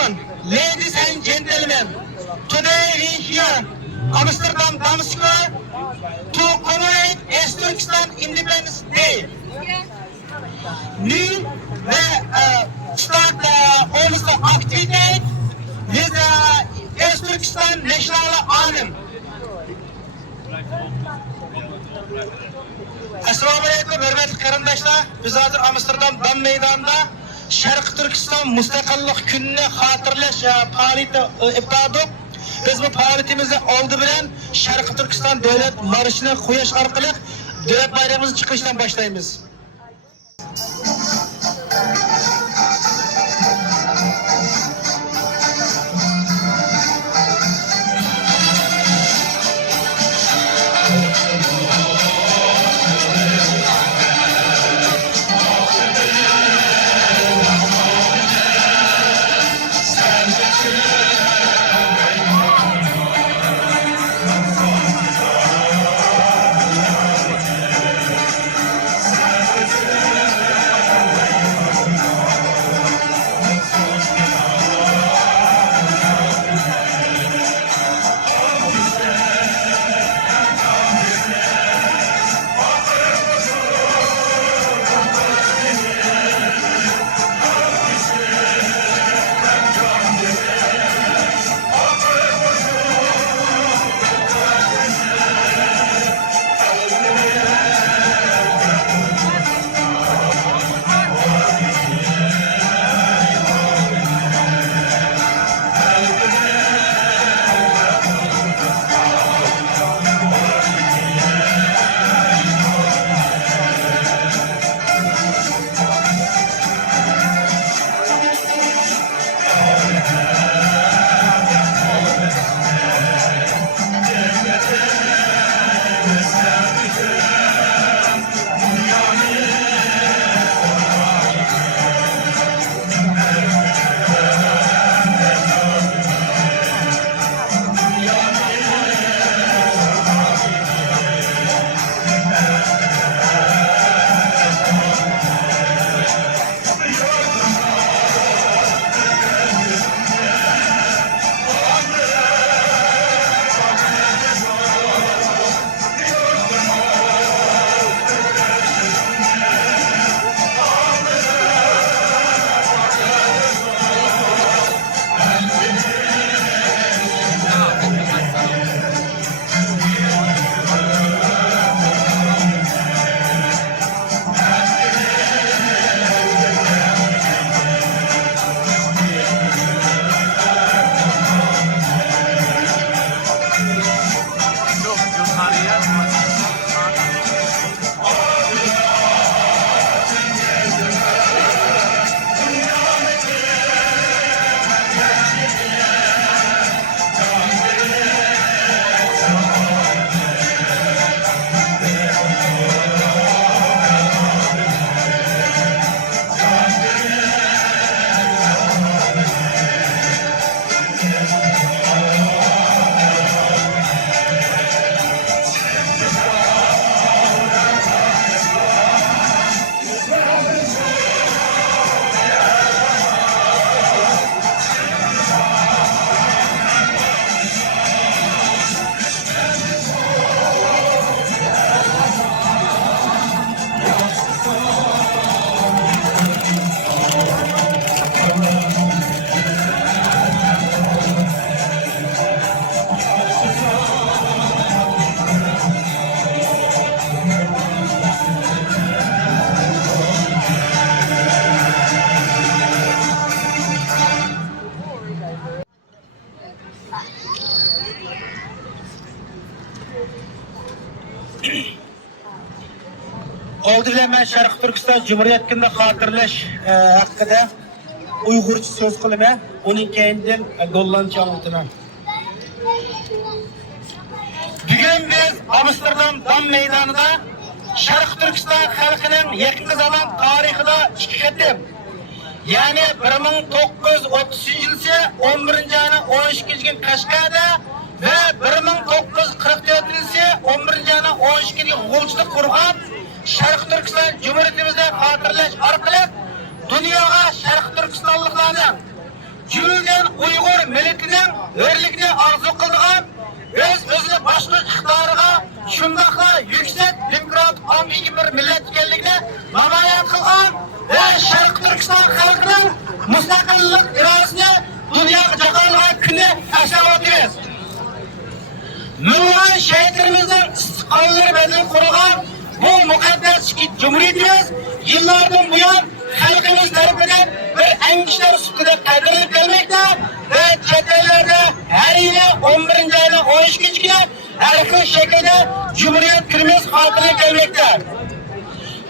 gentlemen, ladies and gentlemen, today we here, Amsterdam Square, to commemorate East Turkestan Independence Day. Nu we start onze activiteit with East Turkestan National Anthem. Assalamu alaikum, hürmetli kardeşler. Biz hazır Amsterdam meydanında Şərqi Türkistan Müstəqillik Künni Xatırlەş paaliyeti iptadık. Biz bu paaliyetimizi oldu bilen Şərqi Türkistan Devlet Marşı'nı koyaş arkalık Devlet Bayramımızı çıkıştan başlayımız. Oldu bile ben Şərqi Türkistan Cumhuriyeti'nde hatırlaş hakkında Uygurca söz kılımı, onun kendinden gollanıcı anlatına. Bugün biz Amsterdam meydanında Şərqi Türkistan halkının yakın zaman tarihinde çıkıttım. Yani 1930 yılı 11. ayının 12. gün Kaşgar'da ve 1944 yılı 11. ayının 12. gün Gulç'ta kurgan Şərqi Türkistan Cumhuriyetimizde hatırlaş arkalık dünyaya Şərqi Türkistanlıklarının cümle hürlikni arzu kıldıgan, özünü başka iqtidarıga, şundaqla yüksek demokratik ommaviy bir millet ekanligini namoyon qilgan ve Şarkı Türkistan xalqining mustaqillik irodasini dunyoga jahonga kuni eslayotimiz. Ming'an shahidlarimizning istiqollari bilan qurilgan bu muqaddas cumhuriyetimiz yıllardan bu yan xalqimiz tarafidan bir angishlar ustida qadrlanib kelmoqda ve chet-ellarda her yili 11 ayning 13 kechga har xil shaklda cumhuriyet kunimiz xotirlanib kelmoqda.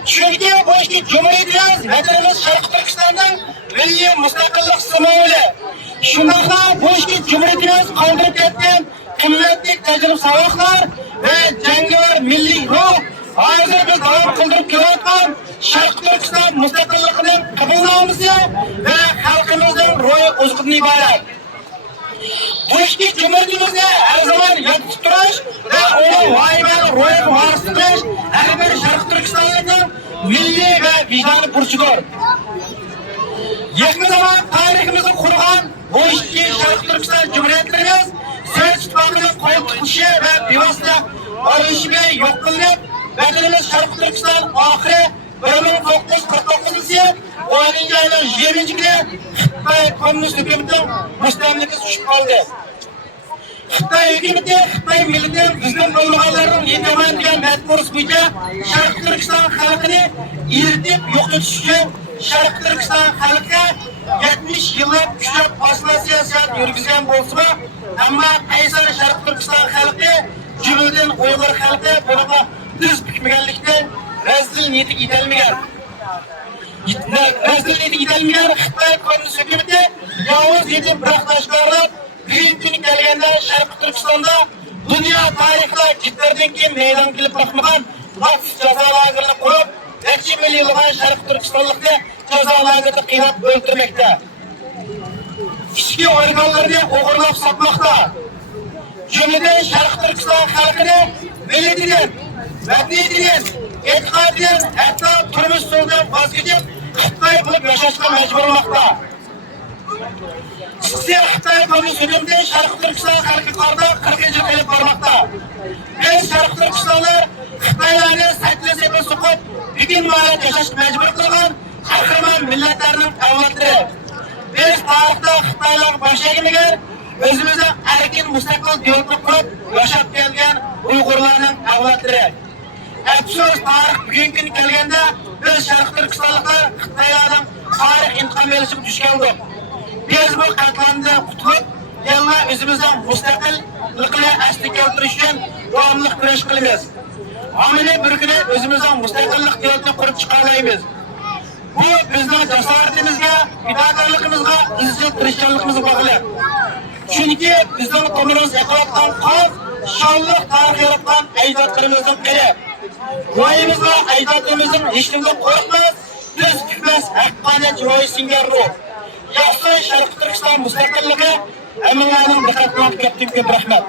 Chunki bu cumhuriyetimiz vatanimiz Şarkı Türkistan'dan milliy mustaqillik simvoli. Shundaqla bu cumhuriyetimiz qoldirib ketgan qimmatli tajriba saboqlar ve jangovar milliy ruh hozir biz davom qildirib kelayotgan Şarkı Türkistan mustaqilligining qibulnomasi ve xalqimizning ruhi o'zidan iborat. Bu cumhuriyetimizni her zaman yodda turish ve onun vayimali ruhiga varis qilish har bir Şarkı Türkistanlikning milliy ve vijdoniy burchidir. Yakın zaman tariximizni qurgan bu Şarkı Türkistan cumhuriyetlerimiz Sovet İttifaqı'nın qo'ltiqishi ve bevosita olishiga yo'q qilinib, vatanimiz Şarkı Türkistan oxiri 1949-yil 10 ayning 20-kuni Xitoy kommunist hukumatining mustamlikasi tushib qoldi. Xitoy hukumati Xitoy millatining bizdan bo'lmaganlarning yetaman degan matbuot bo'yicha Şarkı Türkistan xalqini eritib yo'qotish uchun Şarkı Türkistan xalqiga 70 yillab kuchlab osma siyosat yurgizgan bo'lsa, ammo qaysar Şarkı Türkistan xalqi jumladan Uyg'ur xalqi bunaqa düz bukmaganlikdan razil niyatiga yetolmagan. Razil niyatiga yetolmagan Xitoy kommunist hukumati yovuz yetib birlashtirib bugungi kuni kelganda Şarkı Türkistan'da dunyo tarixida Hitlerdan keyin meydon kelib boqmagan maxsus jazo lagerini qurib, necha millionlagan Şarkı Türkistanlikni jazo lagerida qiynab o'ldirmoqda. Ichki organlarni o'g'irlab sotmoqda. Jumladan Şarkı Türkistan xalqini millatidan, vatanidan, e'tiqodidan, hatto turmush usulidan voz kechib, Xitoy bo'lib yashashga majbur bo'lmoqda. Xitoy kommunist hukumati Şarkı Türkistan xalqi qarda 40 yil qilib bormoqda. Biz Şarkı Türkistanlar Xitoylarni sakla-sepil so'qib, bugun mana yashashga majbur qilgan qahramon millatlarning avlodlari. Biz tarixda Xitoylar boshlaydigan özümüzde erkin mustaqil devletni qurib yashab kelgan Uyg'urlarning avlodlari. Afsus tarix bugungi kun kelganda biz Şarkı Türkistanliklar Xitoylarning tarix intiqom olishga duch keldik. Biz bu qatlamdan qutulib, yana o'zimizning mustaqillikni asli keltirish uchun davomli kurash qilamiz. Amine bir kuni o'zimizning mustaqillik devletini qurib chiqarmaymiz. Bu bizning jasoratimizga, fidokorligimizga, izchil tirishchiligimizga bog'liq. Chunki bizning qo'limiz aqlatgan qon, shonliq tarix yaratgan ajdodlarimizning qili. Ro'yimizga ajdodlarimizning hech kimdan qo'rqmas, biz kutmas haqqoniyat ro'yi singan ruh. Yaxshi Şarkı Türkistan mustaqilligi hammalarning diqqatiga ketib ko'p rahmat.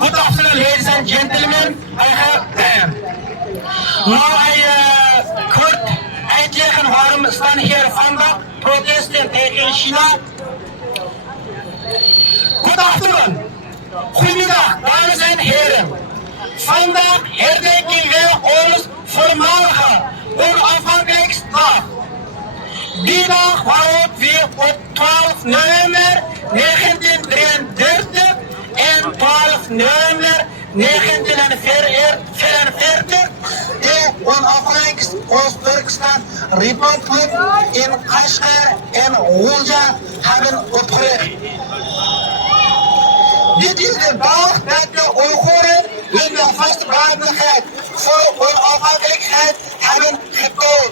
Good afternoon, ladies and gentlemen. I have now could uitleggen waarom staan hier vandaag protesten tegen China. Good afternoon. Goedemiddag, dames en heren. Vandaag herdenken wij ons voormalige onafhankelijkheidsdag. Die dag waarop we op 12 november 1933 en 12 november 1944 de onafhankelijke Oost-Turkestan Republiek in Kashgar en Hoja hebben opgericht. Dit is de dag dat de Oeigoeren hun vastberadenheid voor onafhankelijkheid hebben getoond.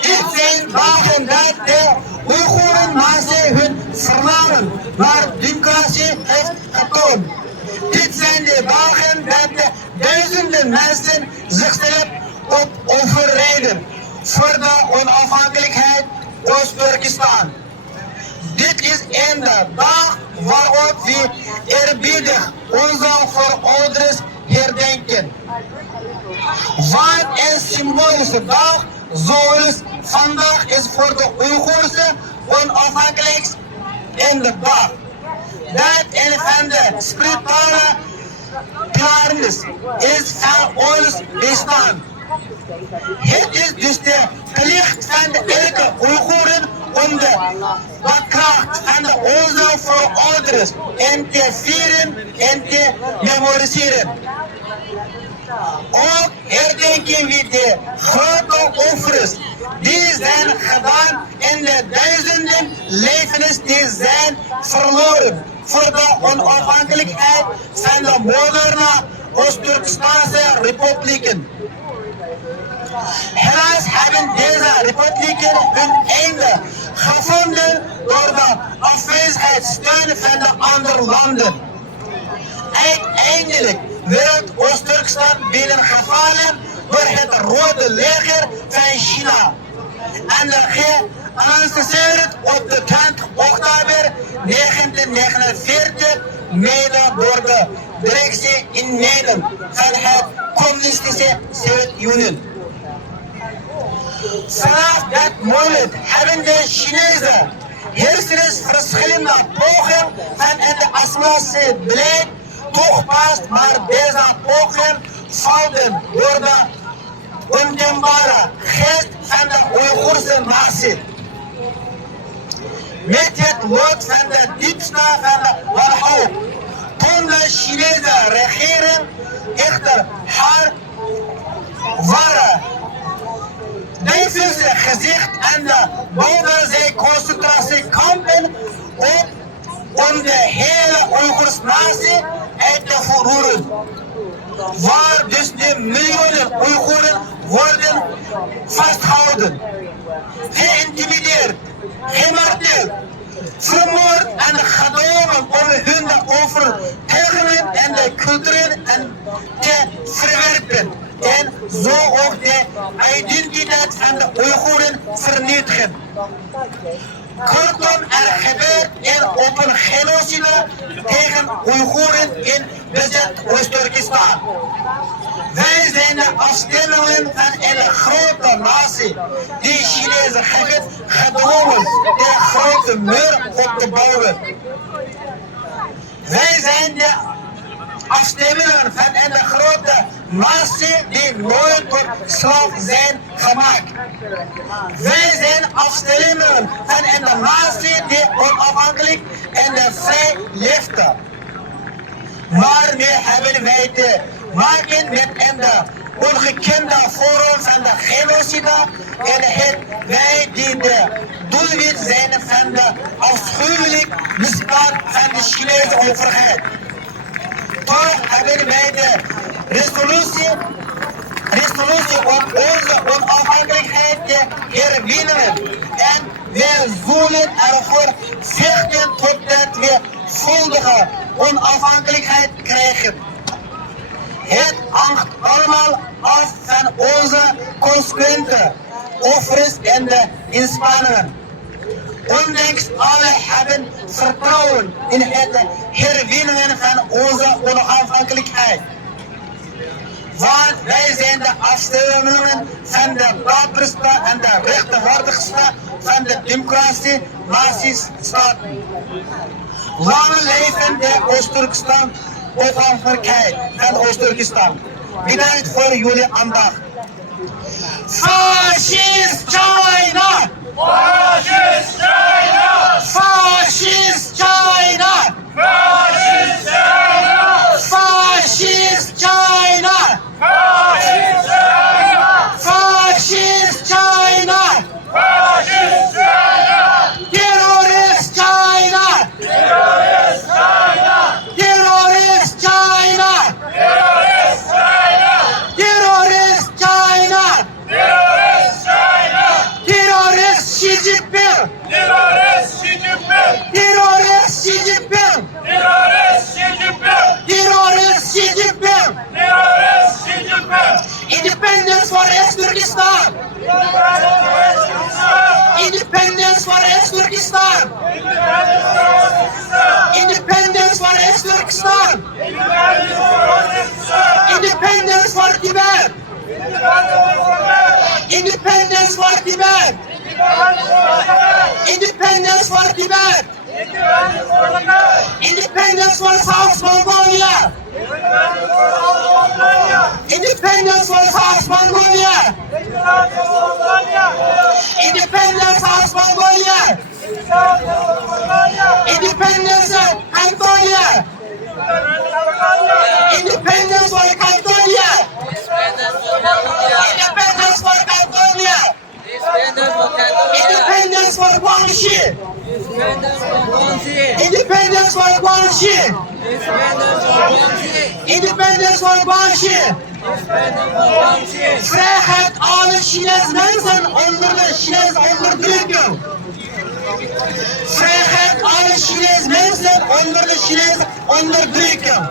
Dit zijn dagen dat de Oeigoeren mensen hun verlangen naar democratie heeft getoond. Dit zijn de dagen dat de duizenden mensen zichzelf opofferen voor de onafhankelijkheid Oost-Turkestan. Dit is een dag waarop we eerbiedig onze voorouders herdenken. Wat een symbolische dag zoals vandaag is voor de Oeigoerse onafhankelijkheidsdag. in the dark. That in the spiritual pilarımız is ons bestaan. Het is dus de plicht van de elke Oeigoeren om de kracht van de onze voorouders en te vieren en te memoriseren. Ook herdenken we de grote offers die zijn gedaan en de duizenden levens die zijn verloren voor de onafhankelijkheid van de moderne Oost-Turkestaanse republieken. Helaas hebben deze republieken hun einde gevonden door de afwezigheidssteun van de andere landen. Uiteindelijk werd Oost-Turkestan binnengevallen door het Rode Leger van China en geannonceerd op de 20 oktober 1949 mede door de directie innemen van het communistische Sovjet-Unie. Vanaf dat moment hebben de Chinese heersers verschillende pogingen van het assimilatierbeleid toegepast, maar deze pogingen valden door de onkenbare geest van de Oeigoerse natie. Met het lot van de diepste van de wanhoop kon de Chinese regering echter haar ware duivelse gezicht aan de Bouwzee concentratiekampen op om de hele Oeigoerse natie uit te verroeren. Waar dus de miljoenen Oeigoeren worden vastgehouden, geïntimideerd, gemarteerd, vermoord en gedwongen om hun de overtuigingen en de culturen te verwerpen en zo ook de identiteit van de Oeigoeren vernietigen. Kortom, er gebeurt een open genocide tegen Oeigoeren in bezet Oost-Turkestan. Wij zijn de afstammelingen van een grote natie die Chinezen hebben gedwongen de grote muur op te bouwen. Wij zijn de afstammelingen van een grote natie die nooit tot slaaf zijn gemaakt. Wij zijn afstammelingen van een natie die onafhankelijk en vrij leefde. Maar nu hebben wij te maken met een ongekende vorm van de genocide en het wij die de doelwit zijn van de afschuwelijk misdaad van de Chinese overheid. Toch hebben wij de resolutie om onze onafhankelijkheid te herwinnen en we zullen ervoor vechten totdat we volledige onafhankelijkheid krijgen. Het hangt allemaal af van onze consequente offers en de inspanningen. Ondanks alle hebben vertrouwen in het herwinnen van onze onafhankelijkheid. Want wij zijn de afstammelingen van de daperste en de rechtvaardigste van de democratische nazistaten. Lang leven de Oost-Turkestan onafhankelijkheid van Oost-Turkestan. Bedankt voor jullie aandacht. Fascist China! Fascist China! Fascist China! Fascist China! Fascist China! Fascist China! Fascist China! Fascist China! Terrorist China! Terrorist China! Terrorist China! Terrorist China! Terrorist China! Terrorist China! Terrorist Xi Jinping! Terrorist Xi Jinping! Terrorist Xi Jinping! Terrorist Xi Jinping! Terrorist Xi Jinping! Terrorist Xi Jinping! Independence for East Turkestan! Independence for East Turkestan! Independence for East Turkestan! Independence for Tibet! Independence for Tibet! Independence for Tibet! Independence for South Mongolia. Independence for South Mongolia. Independence South Mongolia. Independence Mongolia. Independence for Mongolia. Independence for Mongolia. Independence for Guangxi. Independence for Guangxi. Independence for Guangxi. Vrijheid alle Chinese mensen onder de Chinese onderdrukking. Vrijheid alle Chinese mensen onder de Chinese onderdrukking.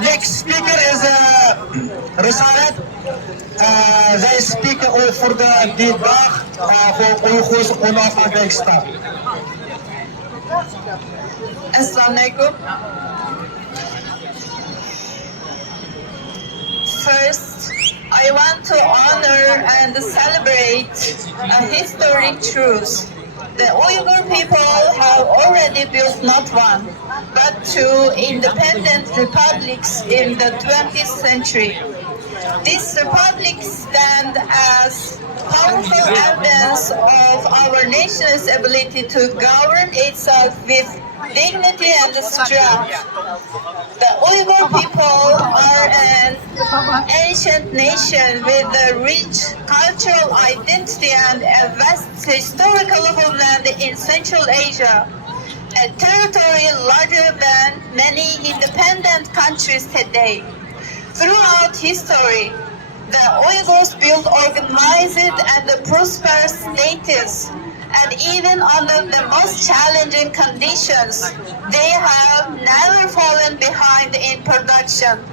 Next speaker is Risalet. They speak for the dag voor Uyghurs onafhankelijkheid. Assalamu alaikum. First, I want to honor and celebrate a historic truth. The Uyghur people have already built not one, but two independent republics in the 20th century. These republics stand as powerful evidence of our nation's ability to govern itself with dignity and strength. The Uyghur people are an ancient nation with a rich cultural identity and a vast historical homeland in Central Asia, a territory larger than many independent countries today. Throughout history, the Uyghurs built organized and prosperous states, and even under the most challenging conditions, they have never fallen behind in production.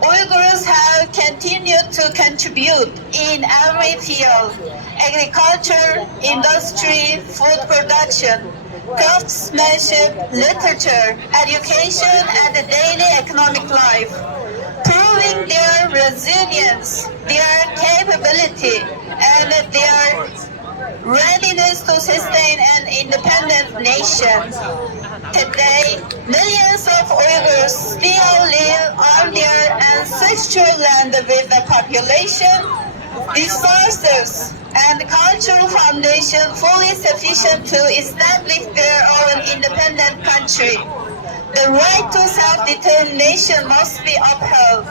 Uyghurs have continued to contribute in every field: agriculture, industry, food production, craftsmanship, literature, education, and daily economic life, proving their resilience, their capability, and their readiness to sustain an independent nation. Today, millions of Uyghurs still live on their ancestral land with a population, resources, and cultural foundation fully sufficient to establish their own independent country. The right to self-determination must be upheld.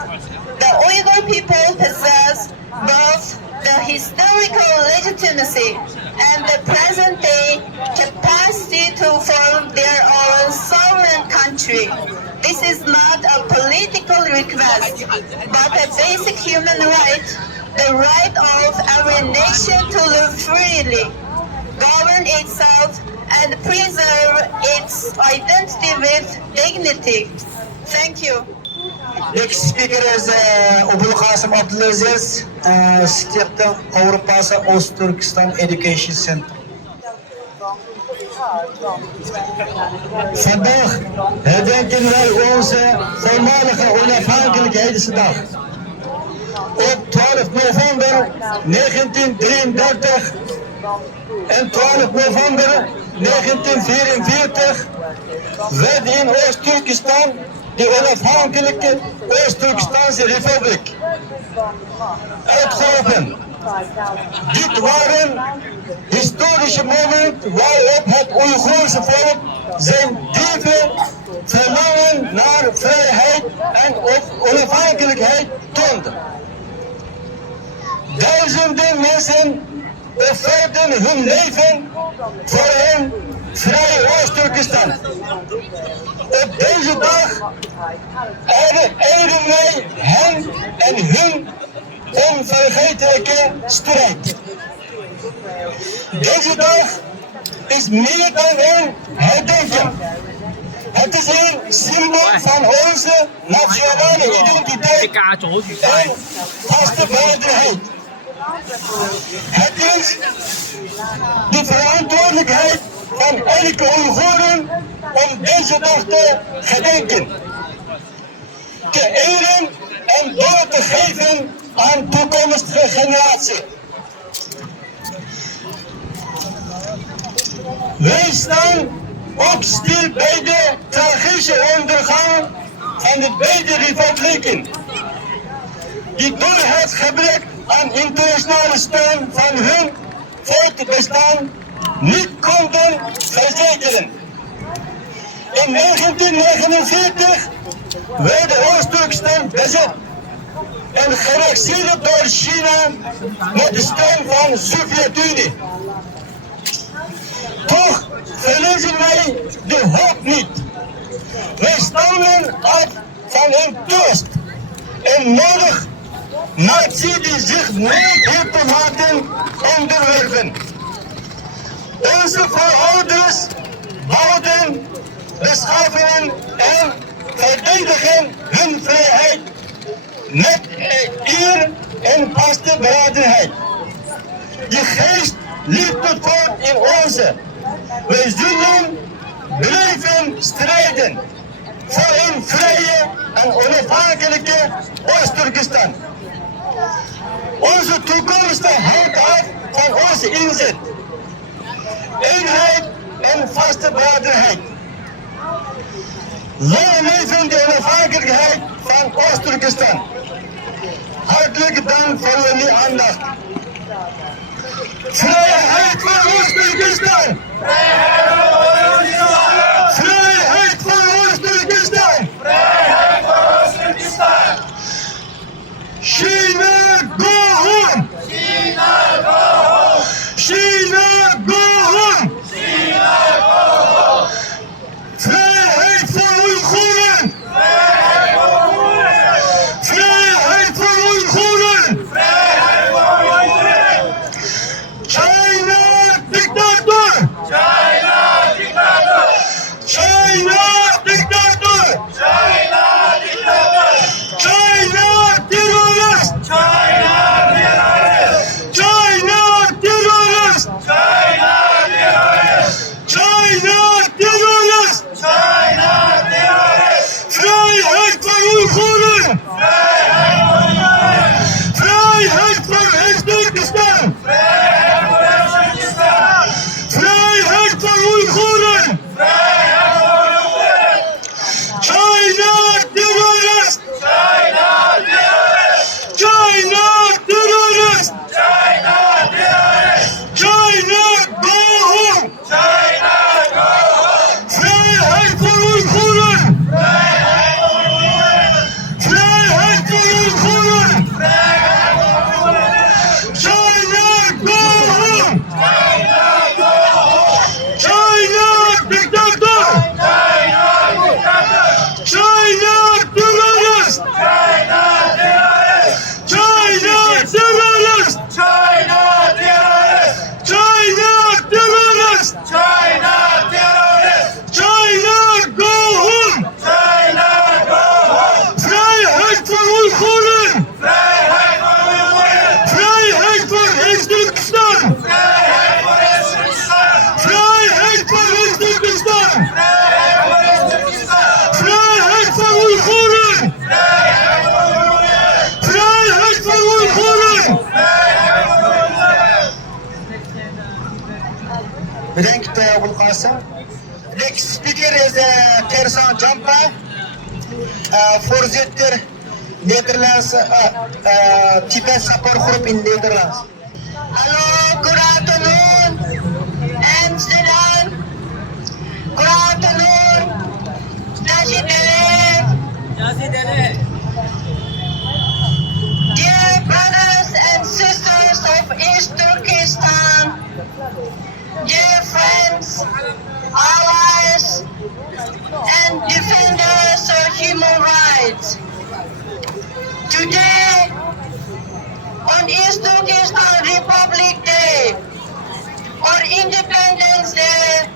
The Uyghur people possess both the historical legitimacy and the present-day capacity to form their own sovereign country. This is not a political request, but a basic human right, the right of every nation to live freely, govern itself, and preserve its identity with dignity. Thank you. Next speaker is Obul Qasim Abdulaziz, State Avrupa'sı East Turkestan Education Center. Sabah, herdenken var olsa, formalige onafhankelijk heidsdag. Op 12 november 1933 en 12 november 1944 werd in Oost-Turkestan de onafhankelijke Oost-Turkestanse Republiek uitgeroepen. Dit waren historische momenten waarop het Oeigoerse volk zijn diepe verlangen naar vrijheid en onafhankelijkheid toonde. Duizenden mensen offerden hun leven voor een vrij Oost-Turkestan. Op deze dag eren wij hen en hun onvergetelijke strijd. Deze dag is meer dan een herdenking. Het is een symbool van onze nationale identiteit en vastberadenheid. Het is de verantwoordelijkheid van elke Oeigoeren om deze dag te gedenken, te eren en door te geven an toekomstige generatie. Wij staan ook stil bij de tragische ondergang van de beide republieken, die door het gebrek aan internationale steun van hun voortbestaan niet konden verzekeren. In 1949 werd Oost-Turkestan bezet en geannexeerd door China met de steun van de Sovjet-Unie. Toch verliezen wij de hoop niet. Wij stammen af van een toast en nodig natie die zich niet heeft laten onderwerpen. Onze voorouders bouwden, beschaven en verdedigen hun vrijheid met eer en vastberadenheid. Die geest ligt tot voort in onze. Wij zullen blijven strijden voor een vrije en onafhankelijke Oost-Turkestan. Onze toekomst hangt af van onze inzet, eenheid en vastberadenheid. Lang leven de onafhankelijkheid van Oost-Turkestan. Hartelijk dank voor jullie aandacht. Vrijheid voor Oost-Turkestan! Vrijheid voor Oost-Turkestan! Vrijheid voor Oost-Turkestan! China, go home! China, go home! China, go home! China, go home! Vrijheid voor Oeigoeren! Vrijheid voor Oeigoeren! Vrijheid voor Oeigoeren! Vrijheid voor Oeigoeren! China, dictator! China, dictator! China, dictator! China, dictator! China, terrorist! China, terrorist! China, terrorist! China, terrorist! China, terrorist! China, terrorist! Vrijheid voor Oeigoeren! Vrijheid voor Oeigoeren! Vrijheid voor Oost-Turkestan! Vrijheid voor Oost-Turkestan! Vrijheid voor Oeigoeren! Vrijheid voor Oeigoeren! China, terrorist! China, terrorist! China, terrorist! China, terrorist! China, go home! China, go home! Vrijheid voor Oeigoeren! Vrijheid voor Oeigoeren! Vrijheid voor Oeigoeren! Vrijheid voor Oeigoeren! China, go home! China, go home! China, dictator! China, dictator! China, terrorist! China, terrorist! China, terrorist! China, terrorist! China, terrorist! China, terrorist! China, go home! China, go home! Vrijheid voor Oeigoeren! Vrijheid voor Oeigoeren! Vrijheid voor Oost-Turkestan! Vrijheid voor Oost-Turkestan! Vrijheid voor Oost-Turkestan! Vrijheid voor Oost-Turkestan! Vrijheid voor Oeigoeren! Vrijheid voor Oeigoeren! Vrijheid voor Oeigoeren! Vrijheid voor Oeigoeren! Bedankt, Abul Qasim. Next speaker is Tersan Jampa, voorzitter Netherlands Tibet Support Group in Netherlands. Hello, good afternoon, Amsterdam. Good afternoon, Najidele. Dear brothers and sisters of East Turkestan, dear friends, allies, and defenders of human rights. Today, on East Turkestan Republic Day, or Independence Day,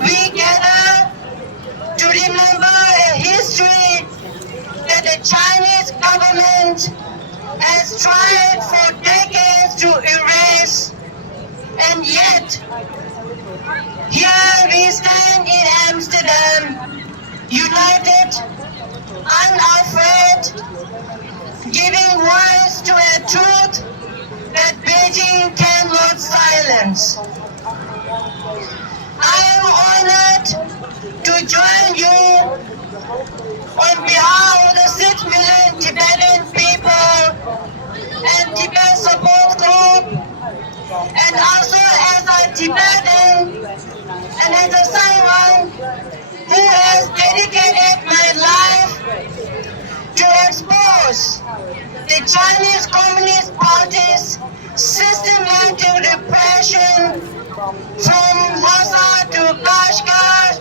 we gather to remember a history that the Chinese government has tried for decades to erase, and yet here we stand in Amsterdam, united, unafraid, giving voice Tibetans. I am honored to join you on behalf of the 6 million Tibetan people and Tibet Support Group, and also as a Tibetan and as a someone who has dedicated my life to expose the Chinese Communist Party's systematic repression from Lhasa to Kashgar,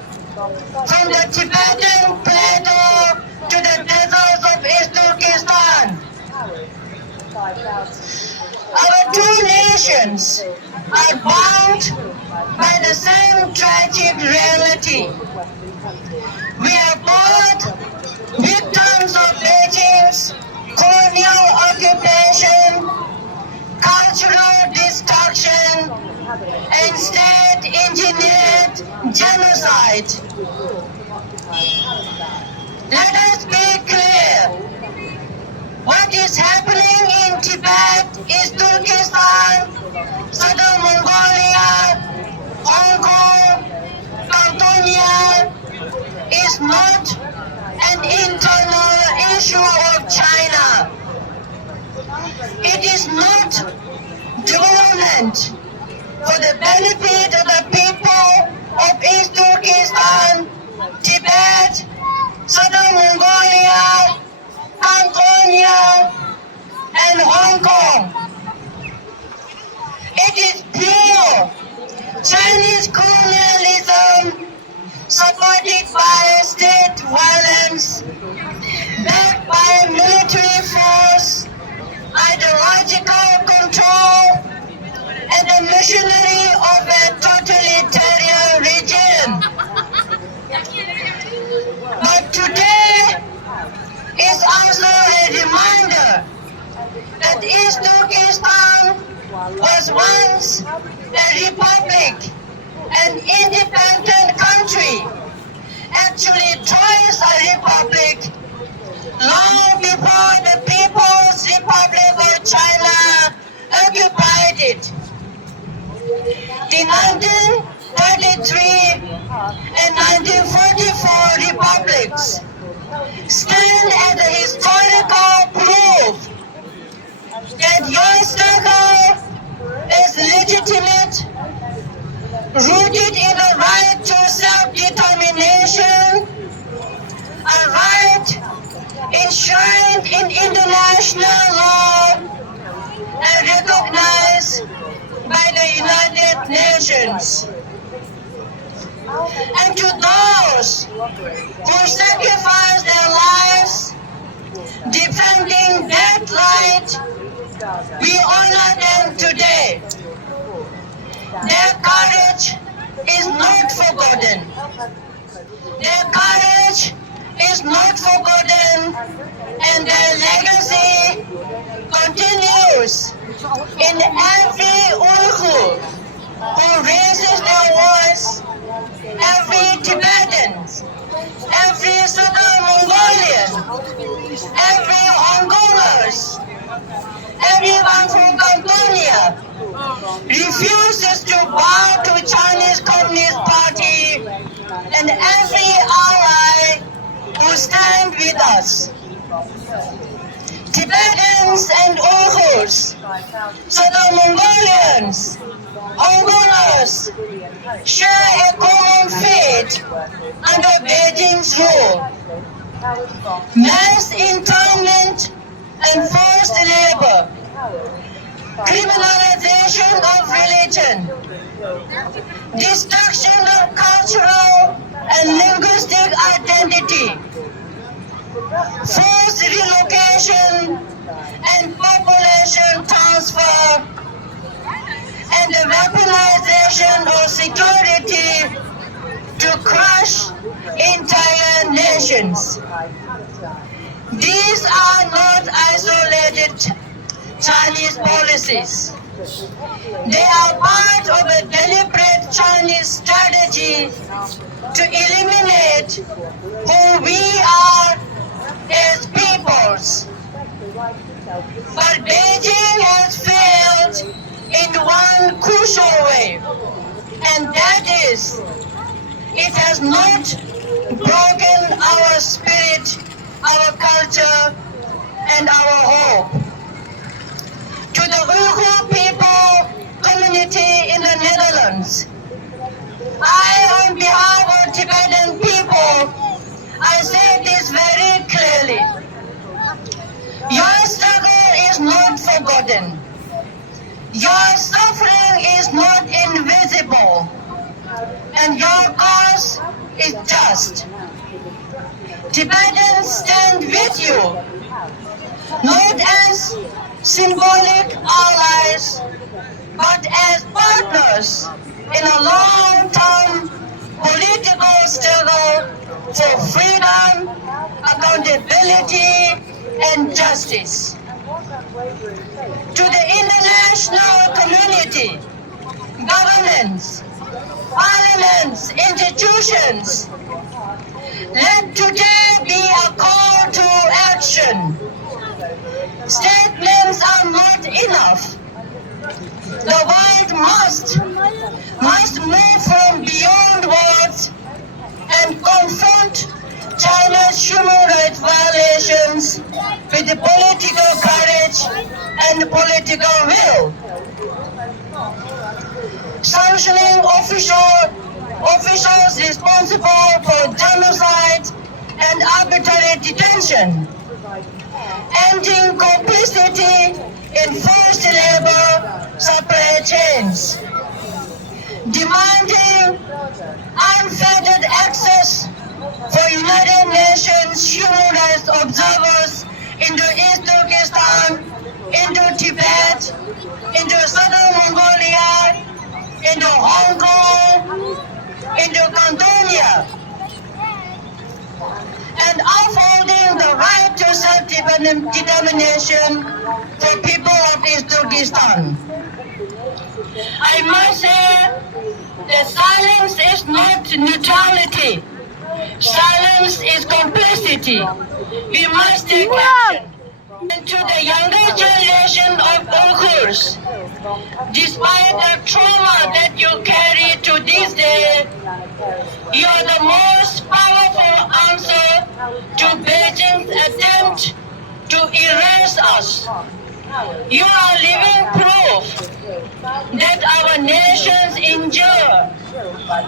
from the Tibetan plateau to the deserts of East Turkestan. Our two nations are bound by the same tragic reality. We are both victims of Beijing's colonial occupation, cultural destruction, and state-engineered genocide. Let us be clear. What is happening in Tibet, East Turkestan, Southern Mongolia, Hong Kong, California is not an internal issue of China. It is not development for the benefit of the people of East Turkestan, Tibet, Southern Mongolia, California, and Hong Kong. It is pure Chinese colonialism supported by state violence, backed by military force, ideological control, and the machinery of a totalitarian regime. But today is also a reminder that East Turkestan was once a republic, an independent country, actually twice a republic, long before the People's Republic of China occupied it. The 1933 and 1944 republics stand as a historical proof that your struggle is legitimate, rooted in a right to self-determination, a right enshrined in international law and recognized by the United Nations. And to those who sacrificed their lives defending that right, we honor them today. Their courage is not forgotten. Their courage is not forgotten, and their legacy continues in every Uyghur who raises their voice, every Tibetan, every Southern Mongolian, every Hongkongers, everyone from California refuses to bow to Chinese Communist Party, and every ally who stand with us. Tibetans and Uyghurs, Southern Mongolians, Hongkongers share a common fate under Beijing's rule. Mass internment and forced labor, criminalization of religion, destruction of cultural and linguistic identity, forced relocation and population transfer, and the weaponization of security to crush entire nations. These are not isolated Chinese policies. They are part of a deliberate Chinese strategy to eliminate who we are as peoples. But Beijing has failed in one crucial way, and that is, it has not broken our spirit, our culture, and our hope. To the Uyghur people community in the Netherlands, I, on behalf of Tibetan people, I say this very clearly. Your struggle is not forgotten. Your suffering is not invisible. And your cause is just. Tibetans stand with you, not as symbolic allies, but as partners in a long-term political struggle for freedom, accountability, and justice. To the international community, governments, parliaments, institutions, let today be a call to action. Statements are not enough. The world must move from beyond words and confront China's human rights violations with the political courage and political will. Sanctioning officials responsible for genocide and arbitrary detention. Ending complicity in forced labor supply chains. Demanding unfettered access for United Nations human rights observers into East Turkestan, into Tibet, into Southern Mongolia, into Hong Kong, into Cambodia, and upholding the right to self-determination for people of East Turkestan. I must say that silence is not neutrality. Silence is complicity. We must take action. And to the younger generation of Uyghurs, despite the trauma that you carry to this day, you are the most powerful answer to Beijing's attempt to erase us. You are living proof that our nations endure,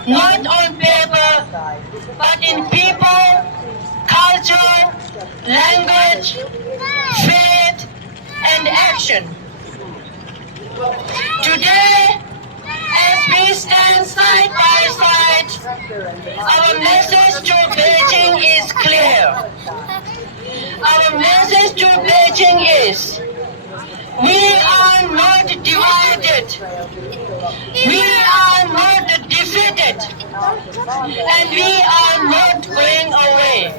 not on paper, but in people, culture, language, faith, and action. Today, as we stand side by side, our message to Beijing is clear. Our message to Beijing is, we are not divided, we are not defeated, and we are not going away.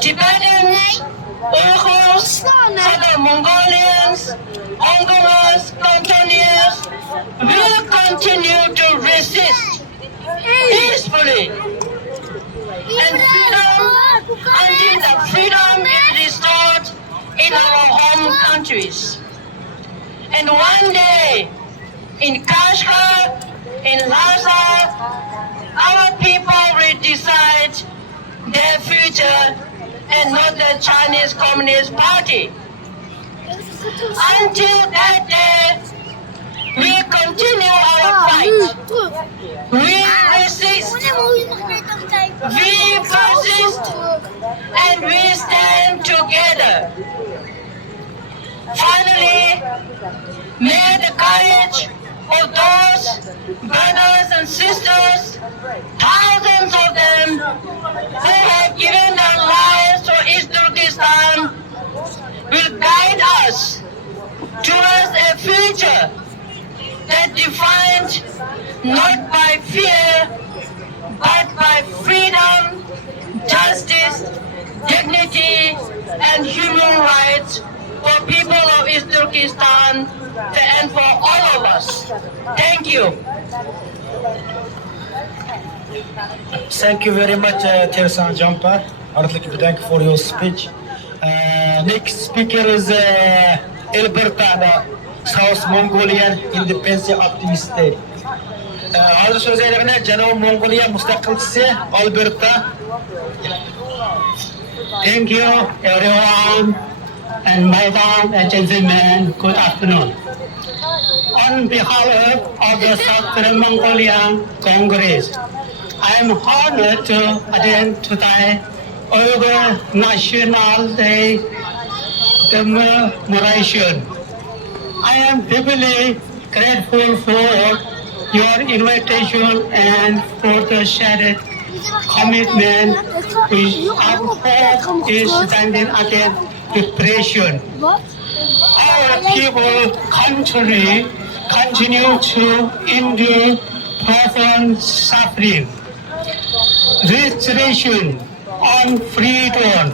Tibetans, Uyghurs, other Mongolians, Ongolers, Cantonians will continue to resist peacefully and until the freedom is restored in our home countries. And one day, in Kashgar, in Lhasa, our people will decide their future and not the Chinese Communist Party. Until that day, we continue our fight. We resist, we persist, and we stand together. Finally, may the courage of those brothers and sisters, thousands of them, who have given their lives for East Turkestan, will guide us towards a future that defined not by fear, but by freedom, justice, dignity, and human rights for people of East Turkestan and for all of us. Thank you. Thank you very much, Tersan Jampa. I'd like to thank you for your speech. Next speaker is Alberta South Mongolian Independence of the state. Hozir so'zlaydigina Janubiy Mongoliya mustaqilchisi Alberta. Thank you, everyone, and madam and gentlemen, good afternoon. On behalf of the Southern Mongolian Congress, I am honored to attend today Uyghur National Day commemoration. I am deeply grateful for your invitation and for the shared commitment which uphold is standing against repression. Our people country continue to endure profound suffering, restriction on freedom,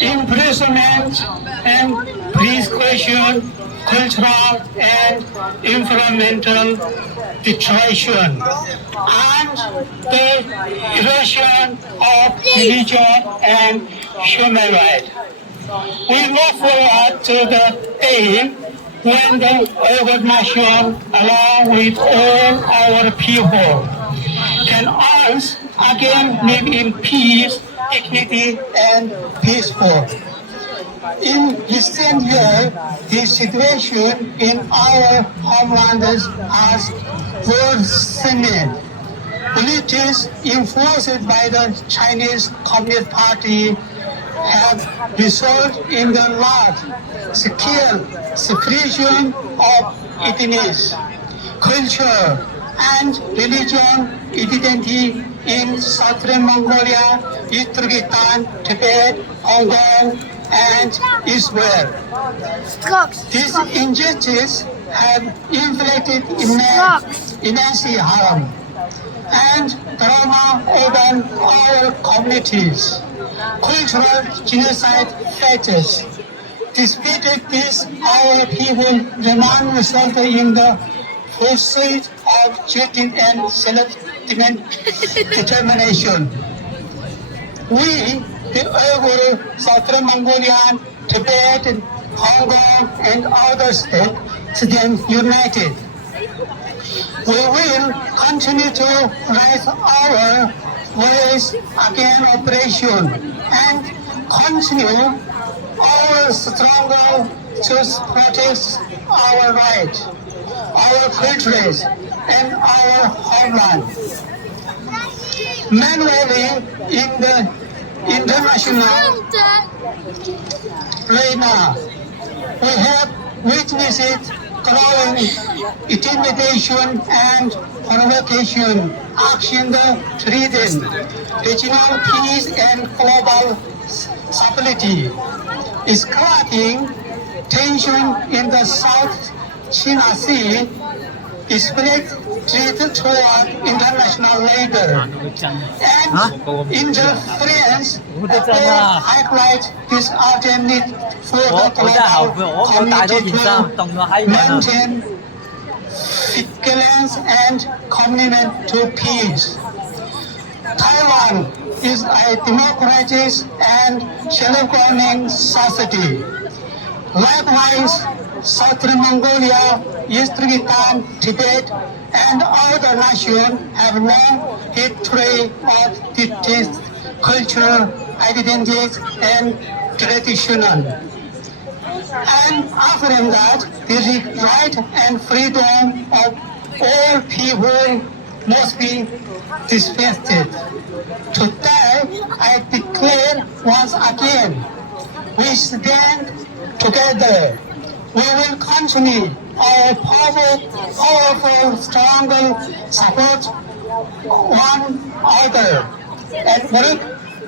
imprisonment and persecution, cultural and environmental destruction, and the erosion of religion and human rights. We look forward to the day when the Uyghur nation, along with all our people, can once again live in peace, dignity, and peaceful. In recent years, the situation in our homelands has worsened. Politics influenced by the Chinese Communist Party have resulted in the large-scale suppression of ethnic, culture, and religion identity in Southern Mongolia, East Turkestan, Tibet, Hong Kong, and Israel. These injustices have inflicted immense harm and trauma upon our communities. Cultural genocide factors. Despite this, our people remain resolved in the pursuit of justice and self-determination. We, the Uyghur, Southern Mongolian, Tibet, Hong Kong, and other states, stand united. We will continue to raise our voice against oppression and continue our struggle to protect our rights, our cultures, and our homeland. Meanwhile, in the international arena, we have witnessed growing intimidation and provocation action threaten regional peace and global stability. Escalating tension in the South China Sea displayed threat toward international labor and interference highlight this urgent need for the global community to maintain vigilance and commitment to peace. Taiwan is a democratic and self-governing society. Likewise, Southern Mongolia, East Turkestan, Tibet, and other nations have long history of distinct cultural identities and tradition. And affirm that the right and freedom of all people must be respected. Today, I declare once again, we stand together. We will continue our powerful struggle, support one another, and work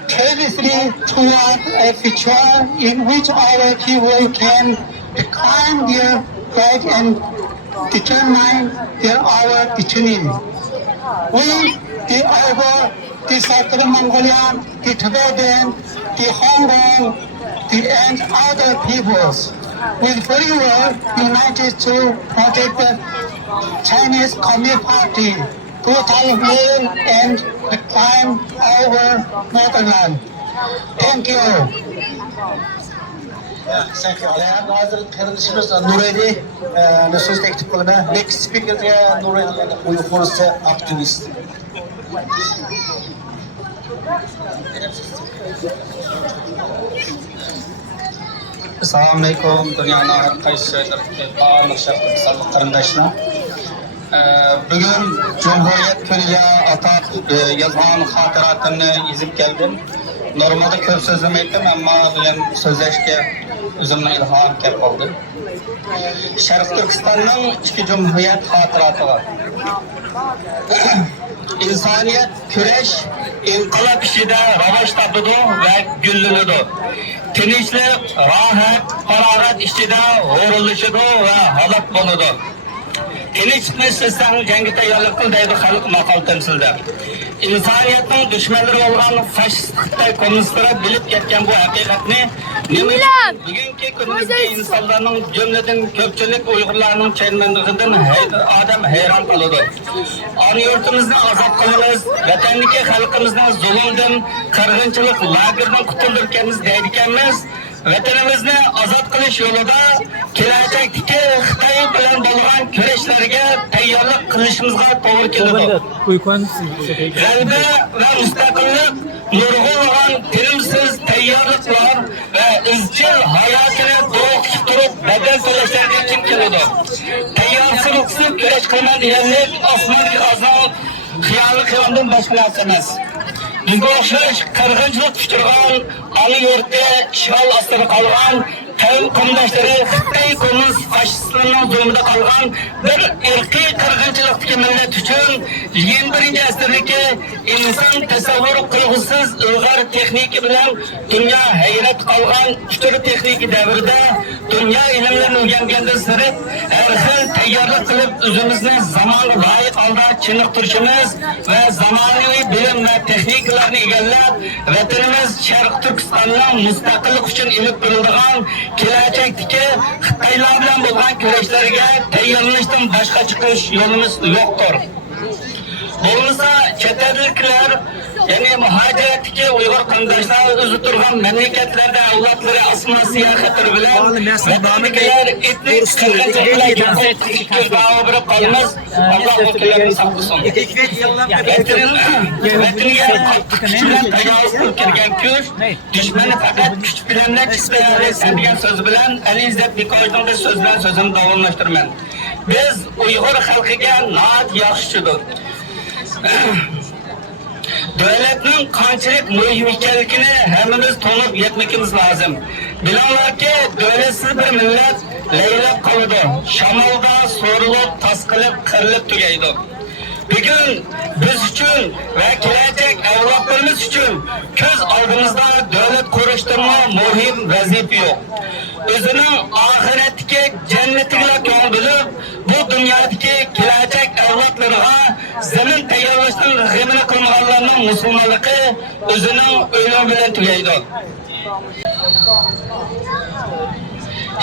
tirelessly toward a future in which our people can reclaim their right and determine our destiny. We, the Uyghur, the Southern Mongolian, the Tibetan, the Hong Kong, and other peoples, will forever united to protect the Chinese Communist Party, brutal rule, and reclaim our motherland. Thank you. Hozir qarindoshimiz Nurali so'z taklif qilaman. Next speakerga Nurali Uyg'urcha aktivist. Assalomu alaykum. Dunyoning har qaysi joylaridagi barliq sharqlik qarindoshlar. Bugün Cumhuriyet kuniga atab yozgan xotiratimni yozib keldim. Normalde ko'p so'zlamaydim, ammo bugun so'zlashga o'zimning ilhom kelib qoldi. Şərqi Türkistanның iki Cumhuriyet xotirati var. İnsaniyet küreş, inqilab ishida ravaş topadi va gullanadi. Tinchlik, rohat, farogat ishida o'rilishadi va halok bo'ladi. Tinchlikni istesang jangga tayyorlik qil deydi xalq maqol tamsilda. İnsaniyetin düşmanları olan faşist Xitoy kommunistlari bilib ketgan bu haqiqatni bugungi kundagi insonlarning jumladan ko'pchilik Uyg'urlarning chaymanligidan odam hayron qoladi. Ona yurtimizni ozod qilamiz, vatandagi xalqimizni zulmdan, qirg'inchilik lageridan qutuldirganmiz deydiganmiz. Vatanimizni ozod qilish yo'lida kelajakdagi Xitoy bilan bo'lgan kurashlarga tayyorlik qilishimizga to'g'ri keladi. G'alaba va mustaqillik nurg'un tinimsiz tayyorliklar va izchil hayotini to'g'ri turib badal to'lashlarga kim keladi. Tayyorsiz kurash qilman deganlik osmonga azon xiyoli qilgandan boshqa narsa emas. Bizga o'xshash qirg'inchilik kuchtirgan, ona yurtda ishg'ol ostida qolgan qavm qomdoshlari Xitoy kommunist fashistlarning zulmida qolgan bir irqiy qirg'inchilikdagi millat uchun 21-asrdagi inson tasavvur qilg'usiz ilg'or texnika bilan dunyo hayrat qolgan ushtur texnika davrida dunyo ilmlarini o'rgangandan sirib har xil tayyorlik qilib o'zimizni zamonga loyiq holda chiniqtirishimiz va zamonaviy bilim va texnikalarni egallab vatanimiz Şərqi Türkistanning mustaqillik uchun ilib berilgan kelajakdagi Xitoylar bilan bo'lgan kurashlarga tayyorlanishdan boshqa chiqish yo'limiz yo'qdir. Bo'lmasa chet elliklar, ya'ni muhojiratdagi Uyg'ur qarindoshlar o'zi turgan mamlakatlarda avlodlari asosiy xatar bilan vatanikilar etnik qirg'inchiliklarga javob qolmas. Alloh o'killarni saqlasin. Vataniga kuchlar tajovuz qilib kirgan kuch dushmanni faqat kuch bilan chiqaradi degan so'z bilan Ali Izzat Bekovning so'z bilan so'zimni davomlashtiraman. Biz Uyg'ur xalqiga noat yaxshidir. Devletning qanchalik muhim ekanligini hammamiz to'g'ri yetmekimiz lozim. Bilinglarki, devletsiz bir millat laylab qoladi. Shamolda so'rilib, tasqilib, qirilib tugaydi. Bugun biz uchun va kelajak avlodlarimiz uchun ko'z oldimizda davlat qurishdan muhim vazifa yo'q. O'zining oxiratdagi jannatiga ko'ngil bilib, bu dunyodagi kelajak avlodlarga zamin tayyorlashdan g'amini qilmaganlarning musulmonligi o'zining o'limi bilan tugaydi.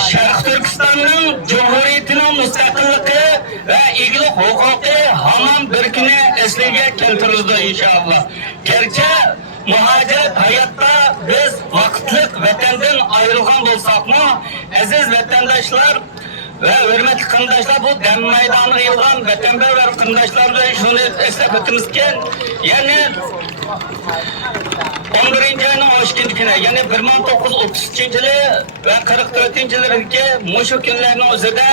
Şərqi Türkistanның Cumhuriyetining mustaqilligi va eglik huquqi hamon bir kuni esliga keltirildi inshaalloh. Gerçi muhacirat hayotda biz vaqtlik vatandan ayrilgan bo'lsakmi, aziz vatandoshlar ve hürmetli qarindoshlar, bu dam maydoniga yig'ilgan vatanparvar qarindoshlar bilan shuni eslab o'tamiz-ki, ya'ni 11-ayning 12-kuni, ya'ni 1933-yili va 44-yillardagi mushu kunlarning o'zida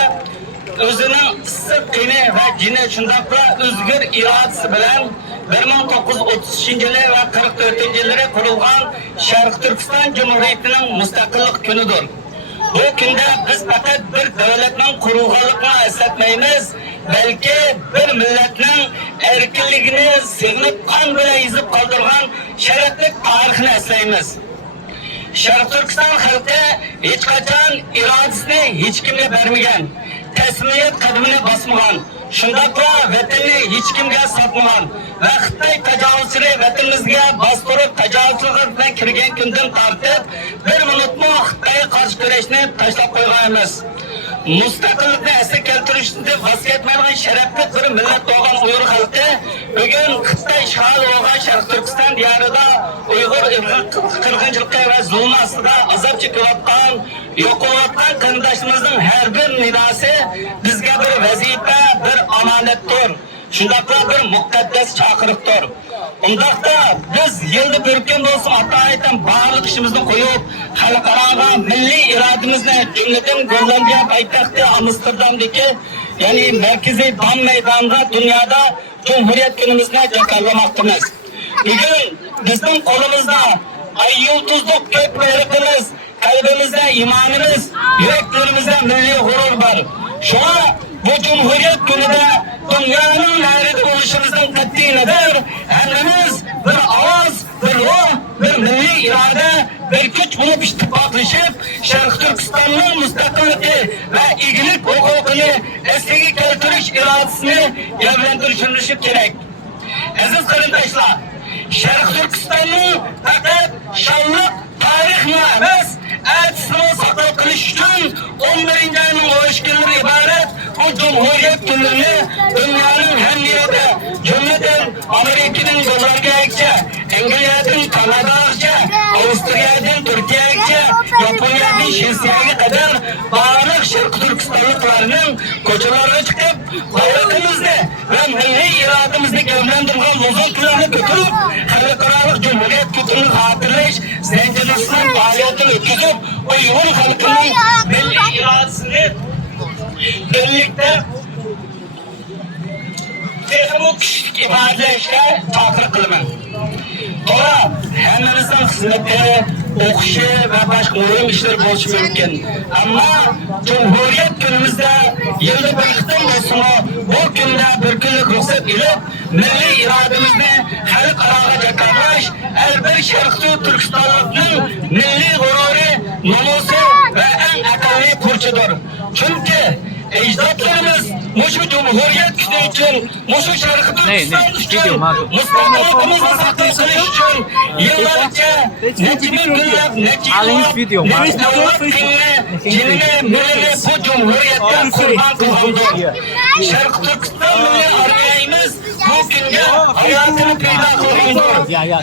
o'zining issiq qini va jini shundaqla o'zgar irodasi bilan 1933-yili va 44-yillarda qurilgan Şərqi Türkistan Cumhuriyetining mustaqillik kunidir. Bu kunda biz faqat bir davlatning qurilganligini eslatmaymiz, balki bir millatning erkinligini sig'inib qon bilan yozib qoldirgan sharafli tarixni eslaymiz. Şərqi Türkistan xalqi hech qachon irodasini hech kimga bermagan, tasmiyat qadamini bosmagan, shundaqla vatanni hech kimga sotmagan va Xitoy tajovuzchilari vatanimizga bostirib tajovuzchilik bilan kirgan kundan tortib bir minutmi Xitoyga qarshi kurashni tashlab qo'yganmiz. mustaqillikni asli keltirishda vaz kechmaydigan sharafli bir millat bo'lgan Uyg'ur xalqi bugun Xitoy ishg'ol bo'lgan Sharq Turkiston diyorida Uyg'ur qirg'inchiligi va zulm ostida azob chekayotgan, yo'qolayotgan qarindoshlarimizning har bir nidosi bizga bir vazifa, bir omonatdir. Shundaqla bir muqaddas chaqiriqdir. Undaqda biz yilda bir kun bo'lsa atoyatan barliq ishimizni qo'yib, xalqaro milliy irodamizni jumladan Gollandiya poytaxti Amsterdamdagi, ya'ni markaziy dam maydonida dunyoda Cumhuriyet günümüzde jakarlamoqdamiz. Bugun bizning qo'limizda ay yulduzlik ko'p bayroqimiz, qalbimizda imonimiz, yuraklarimizda milliy g'urur bor. Shuna bu Cumhuriyet günüde dünyanın nerede oluşumuzdan qat'iy nazar hammamiz bir ovoz, bir ruh, bir milliy iroda, bir kuch bo'lib ittifoqlashib, Sharq Turkistonning mustaqilligi va egilik huquqini asliga keltirish irodasini gavlantirishimiz kerak. Aziz qarindoshlar, Sharq Turkistonning faqat shonliq tarixni emas, atisini saqlab qilish uchun 11-ayning o'shkinlari iborat bu Cumhuriyet gününü dünyanın her yerinde, cümleden Amerika'nın Gollandiyaga, Angliya'dan Kanada'ga, Avusturya'dan Türkiye'ye, Japonya'dan Şinsiyaga kadar barliq Sharq Turkistonliklarning ko'chalarga chiqib, bayrog'imizni va milliy irodamizni gavlantirgan lozunkalarni ko'tarib, xalqaro Cumhuriyet gününü xatırlash zanjirasining faoliyatini o'tkazib, Uyg'ur xalqining milliy irodasini birlikte texnik kuchlik ifodalashga chaqiriq qilaman. To'g'ri, hammamizning xizmati, o'qishi va boshqa muhim ishlar bo'lishi mumkin. Ammo Cumhuriyet günümüzde yilda bir qitim bo'lsa, bu kunda bir kunlik ruxsat ilib, milliy irodamizni xalqaro jakarlash har bir Sharq Turkistonlikning milliy g'ururi, nomusi va eng aqlli burchidir. Chunki ecdatlarımız muşu Cumhuriyet gücü için, muşu Şarkı Türkistan için, mustaqilligimizni saqlash için yıllarca neçimin günlab, neçimin bu Cumhuriyet'ten kurban kılındı. Şarkı Türkistan milli arayayımız bu günde hayatını peyda kılındı.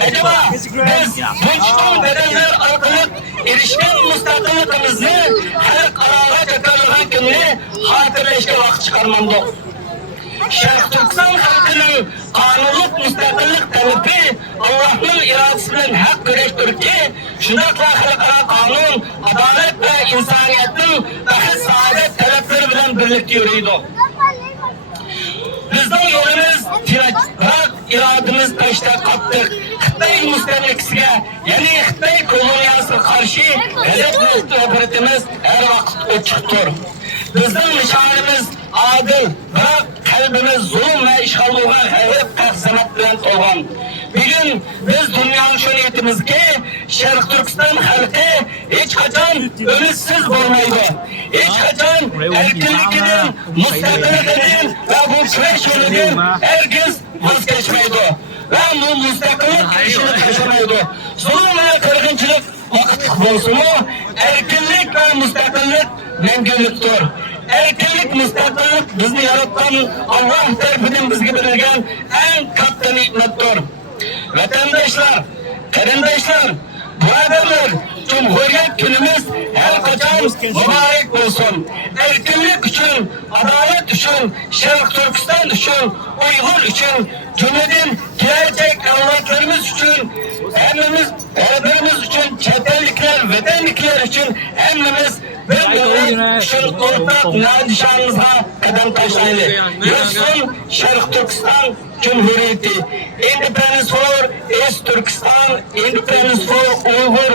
Acaba biz bunçtan bedenler arkalık erişken mustaqilligimizni xalqaro jakarlagan kunni xatirlashga vaqt chiqarmadik. Sharq Turkiston xalqining qonunlik mustaqillik talabi Allohning irodasi bilan haq kurashdirki, shundaqla xalqaro qonun, adolat va insoniyatning baxt saodat talablari bilan birlikda yuriydi. Bizning yo'limiz biroq irodamiz tashlab qoldik. Xitoy mustamlikasiga, ya'ni Xitoy koloniyasiga qarshi g'azab munosabatimiz har vaqt ochiqdir. Bizning nishonimiz adil, biroq qalbimiz zulm va ishg'ol bo'lgan g'ayrat qahzamat bilan to'lgan. Bugun biz dunyoga shuni aytamizki, Sharq Turkiston xalqi hech qachon umidsiz bo'lmaydi. Hech qachon erkinligidan, mustaqilligidan va bu kurash yo'lidan hargiz voz kechmaydi. Ve bu mustaqillik ishini tashlamaydi. Zulm va qirg'inchilik vaqtlik bo'lsa-mu, erkinlik va mustaqillik mangulikdir. Erkinlik, mustaqillik bizni yaratgan Alloh tarafidan bizga berilgan eng katta ne'matdir. Vatandoshlar, qarindoshlar, birodarlar, Cumhuriyet günümüz her qachon mübarek bo'lsin. Erkinlik uchun, adolat uchun, Sharq Turkiston uchun, Uyg'ur uchun, jumladan kelajak avlodlarimiz uchun, hammamiz birbirimiz uchun, chet elliklar, vatanliklar uchun hammamiz bir uchun o'rtak nishonimizga qadam tashlaylik. Yursin Sharq Turkiston Cumhuriyeti. Independence for East Turkestan, Independence for Uyghur,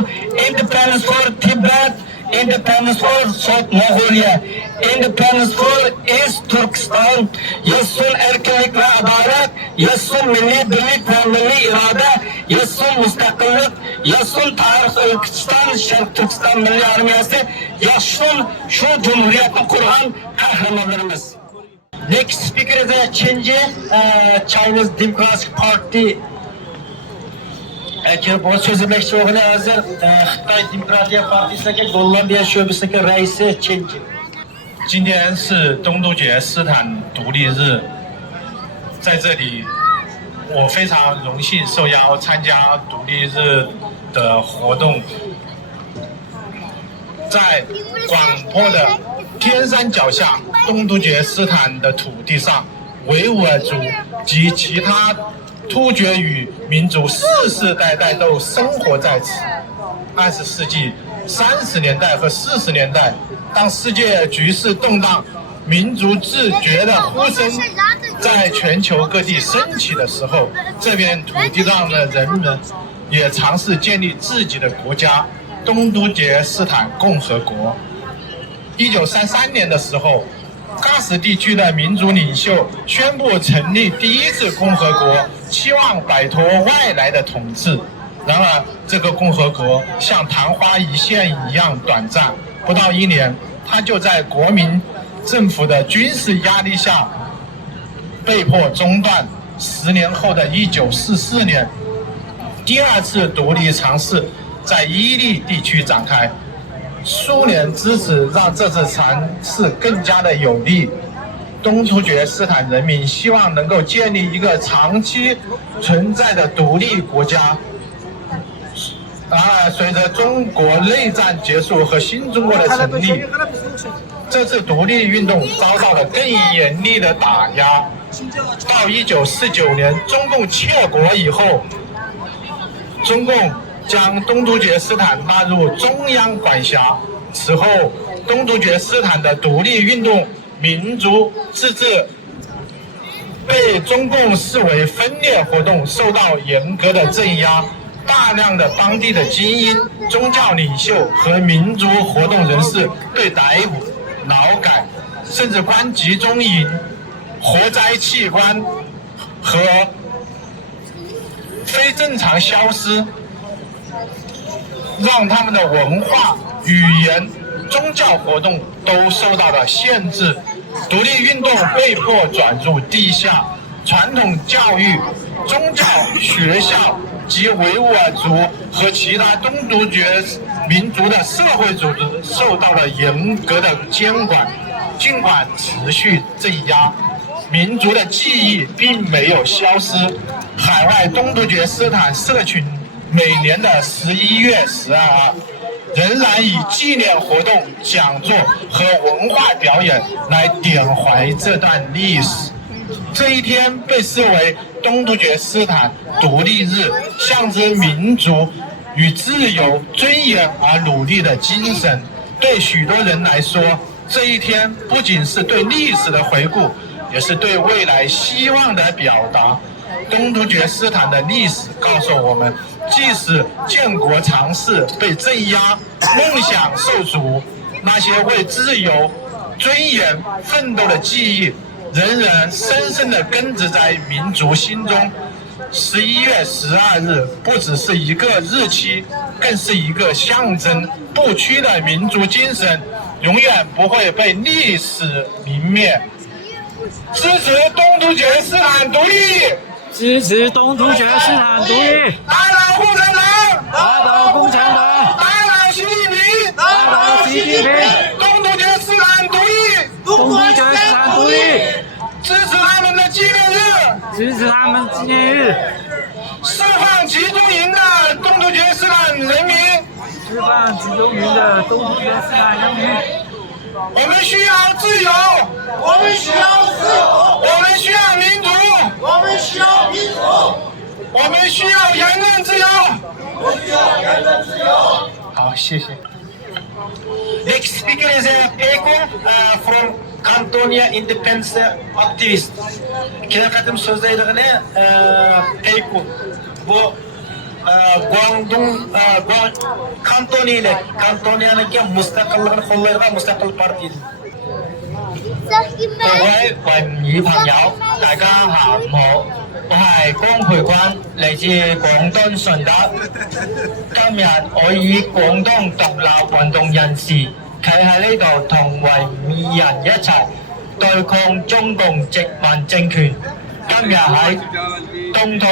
Independence for Tibet, Independence for South Mongolia, Independence for East Turkestan. Yassun erkinlik ve adalet, yassun milli birlik ve milli irade, yassun mustaqillik, yassun tarix O'zbekiston Sharq Turkiston Milliy Armiyasi, yassun şu Cumhuriyetni kurgan kahramanlarımız. Next speaker is Chinji, Chinese Democratic Party. Bu sözleşme oğlu hazır Xitay Demokratiya Partisi'ndeki Gollandiya şubesindeki reisi Chinji. 今天是东突厥斯坦独立日，在这里我非常荣幸受邀参加独立日的活动。在广阔的天山脚下，东突厥斯坦的土地上，维吾尔族及其他突厥语民族世世代代都生活在此。20世纪30年代和40年代，当世界局势动荡，民族自觉的呼声在全球各地升起的时候，这片土地上的人们也尝试建立自己的国家——东突厥斯坦共和国。1933年的时候，喀什地区的民族领袖宣布成立第一次共和国，期望摆脱外来的统治。然而，这个共和国像昙花一现一样短暂，不到1年，它就在国民政府的军事压力下被迫中断。10年后的1944年，第二次独立尝试在伊犁地区展开。苏联支持让这次尝试更加的有利。东突厥斯坦人民希望能够建立一个长期存在的独立国家。然而，随着中国内战结束和新中国的成立，这次独立运动遭到了更严厉的打压。到1949年中共窃国以后，中共将东突厥斯坦纳入中央管辖。此后，东突厥斯坦的独立运动、民族自治被中共视为分裂活动，受到严格的镇压。大量的当地的精英、宗教领袖和民族活动人士被逮捕、劳改，甚至关集中营、活摘器官和非正常消失，让他们的文化、语言、宗教活动都受到了限制。独立运动被迫转入地下，传统教育、宗教学校及维吾尔族和其他东突厥民族的社会组织受到了严格的监管。尽管持续镇压，民族的记忆并没有消失。海外东突厥斯坦社群每年的11月12号仍然以纪念活动、讲座和文化表演来缅怀这段历史。这一天被视为东突厥斯坦独立日，象征民族与自由、尊严而努力的精神。对许多人来说，这一天不仅是对历史的回顾，也是对未来希望的表达。东突厥斯坦的历史告诉我们，即使建国尝试被镇压，梦想受阻，那些为自由、尊严奋斗的记忆仍然深深地根植在民族心中。11月12日不只是一个日期，更是一个象征。不屈的民族精神永远不会被历史泯灭。支持东突厥斯坦独立！支持东突厥斯坦独立！打倒共产党！打倒共产党！打倒习近平！打倒习近平！东突厥斯坦独立！东突厥斯坦独立！支持他们的纪念日！支持他们纪念日！释放集中营的东突厥斯坦人民！释放集中营的东突厥斯坦人民！我们需要自由，我们需要自由，我们需要民主，我们需要民主，我们需要言论自由。我们需要言论自由。好，谢谢。 Next speaker is Peko from Cantonia Independence activist. Kine katım sözlerine Peko. Bu Kantoni ile Kantonia'nınki müstakillığını kollayırlar müstakil partiydi. 各位維吾爾朋友，大家下午好，我係江培軍，嚟自廣東順德。今日我以廣東獨立運動人士企喺呢度同維吾爾人一齊對抗中共殖民政權。今日喺東突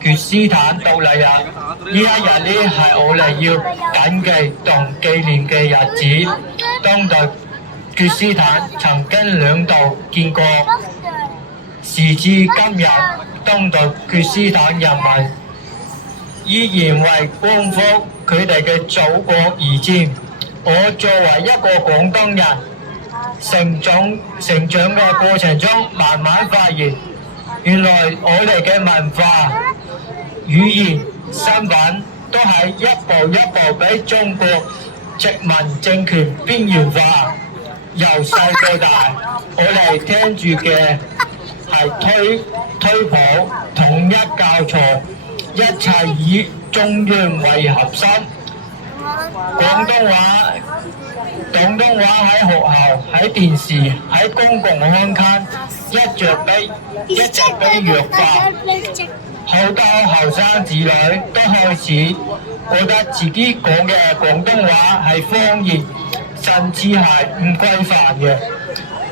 厥斯坦獨立日，呢一日呢係我哋要謹記同紀念嘅日子。東突決斯坦曾經兩度見過，時至今日，東突厥斯坦人民依然為光復佢哋嘅祖國而戰。我作為一個廣東人，成長嘅過程中，慢慢發現，原來我哋嘅文化、語言、身份都係一步一步俾中國殖民政權邊緣化。由細到大，我哋聽住嘅係推普統一教材，一切以中央為核心。廣東話喺學校、喺電視、喺公共刊刊一直被弱化。好多後生子女都開始覺得自己講嘅廣東話係方言，甚至係唔規範嘅。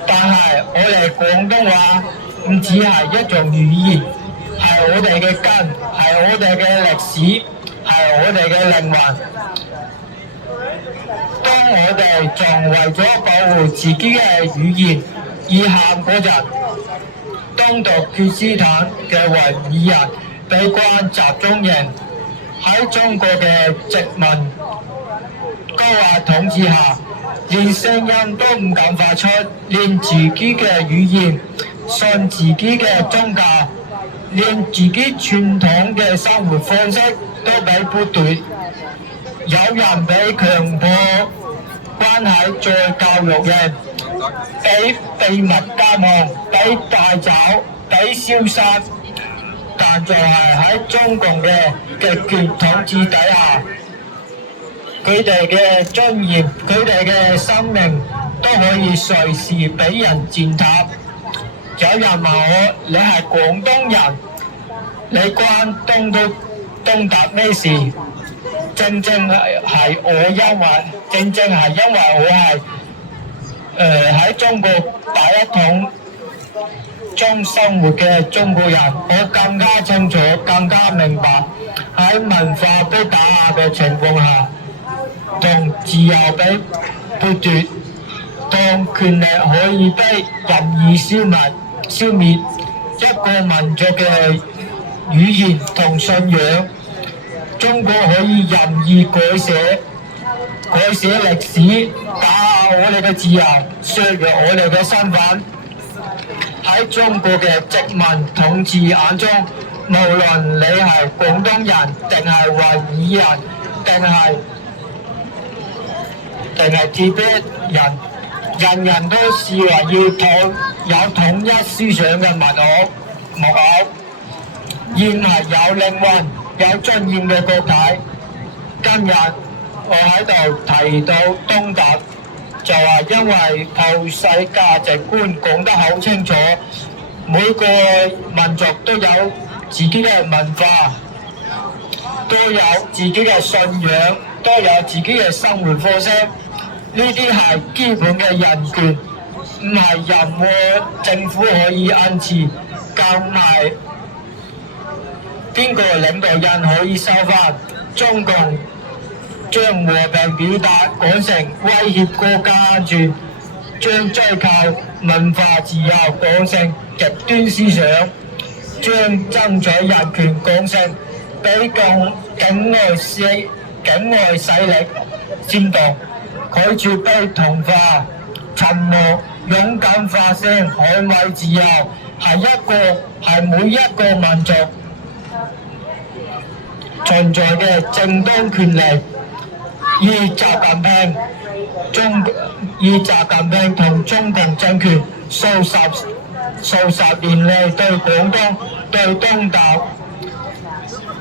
但係我哋廣東話唔只係一種語言，係我哋嘅根，係我哋嘅歷史，係我哋嘅靈魂。當我哋仲為咗保護自己嘅語言而喊嗰陣，東突厥斯坦嘅維吾爾人被關集中營，喺中國嘅殖民高壓統治下，連聲音都唔敢發出，連自己嘅語言、信自己嘅宗教，連自己傳統嘅生活方式都被剝奪。有人被強迫關喺再教育營，被秘密監控，被帶走，被消殺。但就係喺中共嘅極權統治底下，佢哋嘅尊嚴、佢哋嘅生命都可以隨時俾人踐踏。有人問我：你係廣東人，你關東突咩事？正正係因為我係喺中國大一統中生活嘅中國人，我更加清楚、更加明白喺文化被打壓嘅情況下，同自由被剝奪，當權力可以被任意消滅一個民族嘅語言同信仰。中國可以任意改寫歷史，打壓我哋嘅自由，削弱我哋嘅身份。喺中國嘅殖民統治眼中，無論你係廣東人定係維吾爾人，定係鐵北人，人人都視為要有統一思想嘅木偶，而唔係有靈魂、有尊嚴嘅個體。今日我喺度提到東突，就係因為普世價值觀講得好清楚，每個民族都有自己嘅文化，都有自己嘅信仰，都有自己嘅生活方式。呢啲係基本嘅人權，唔係任何政府可以恩賜，更唔係邊個領導人可以收翻。中共將和平表達講成威脅國家安全，將追求文化自由講成極端思想，將爭取人權講成俾境外勢力煽動，拒絕被同化，沉默勇敢發聲捍衛自由，係每一個民族存在嘅正當權利。而習近平同中共政權數十年嚟對廣東、對東突、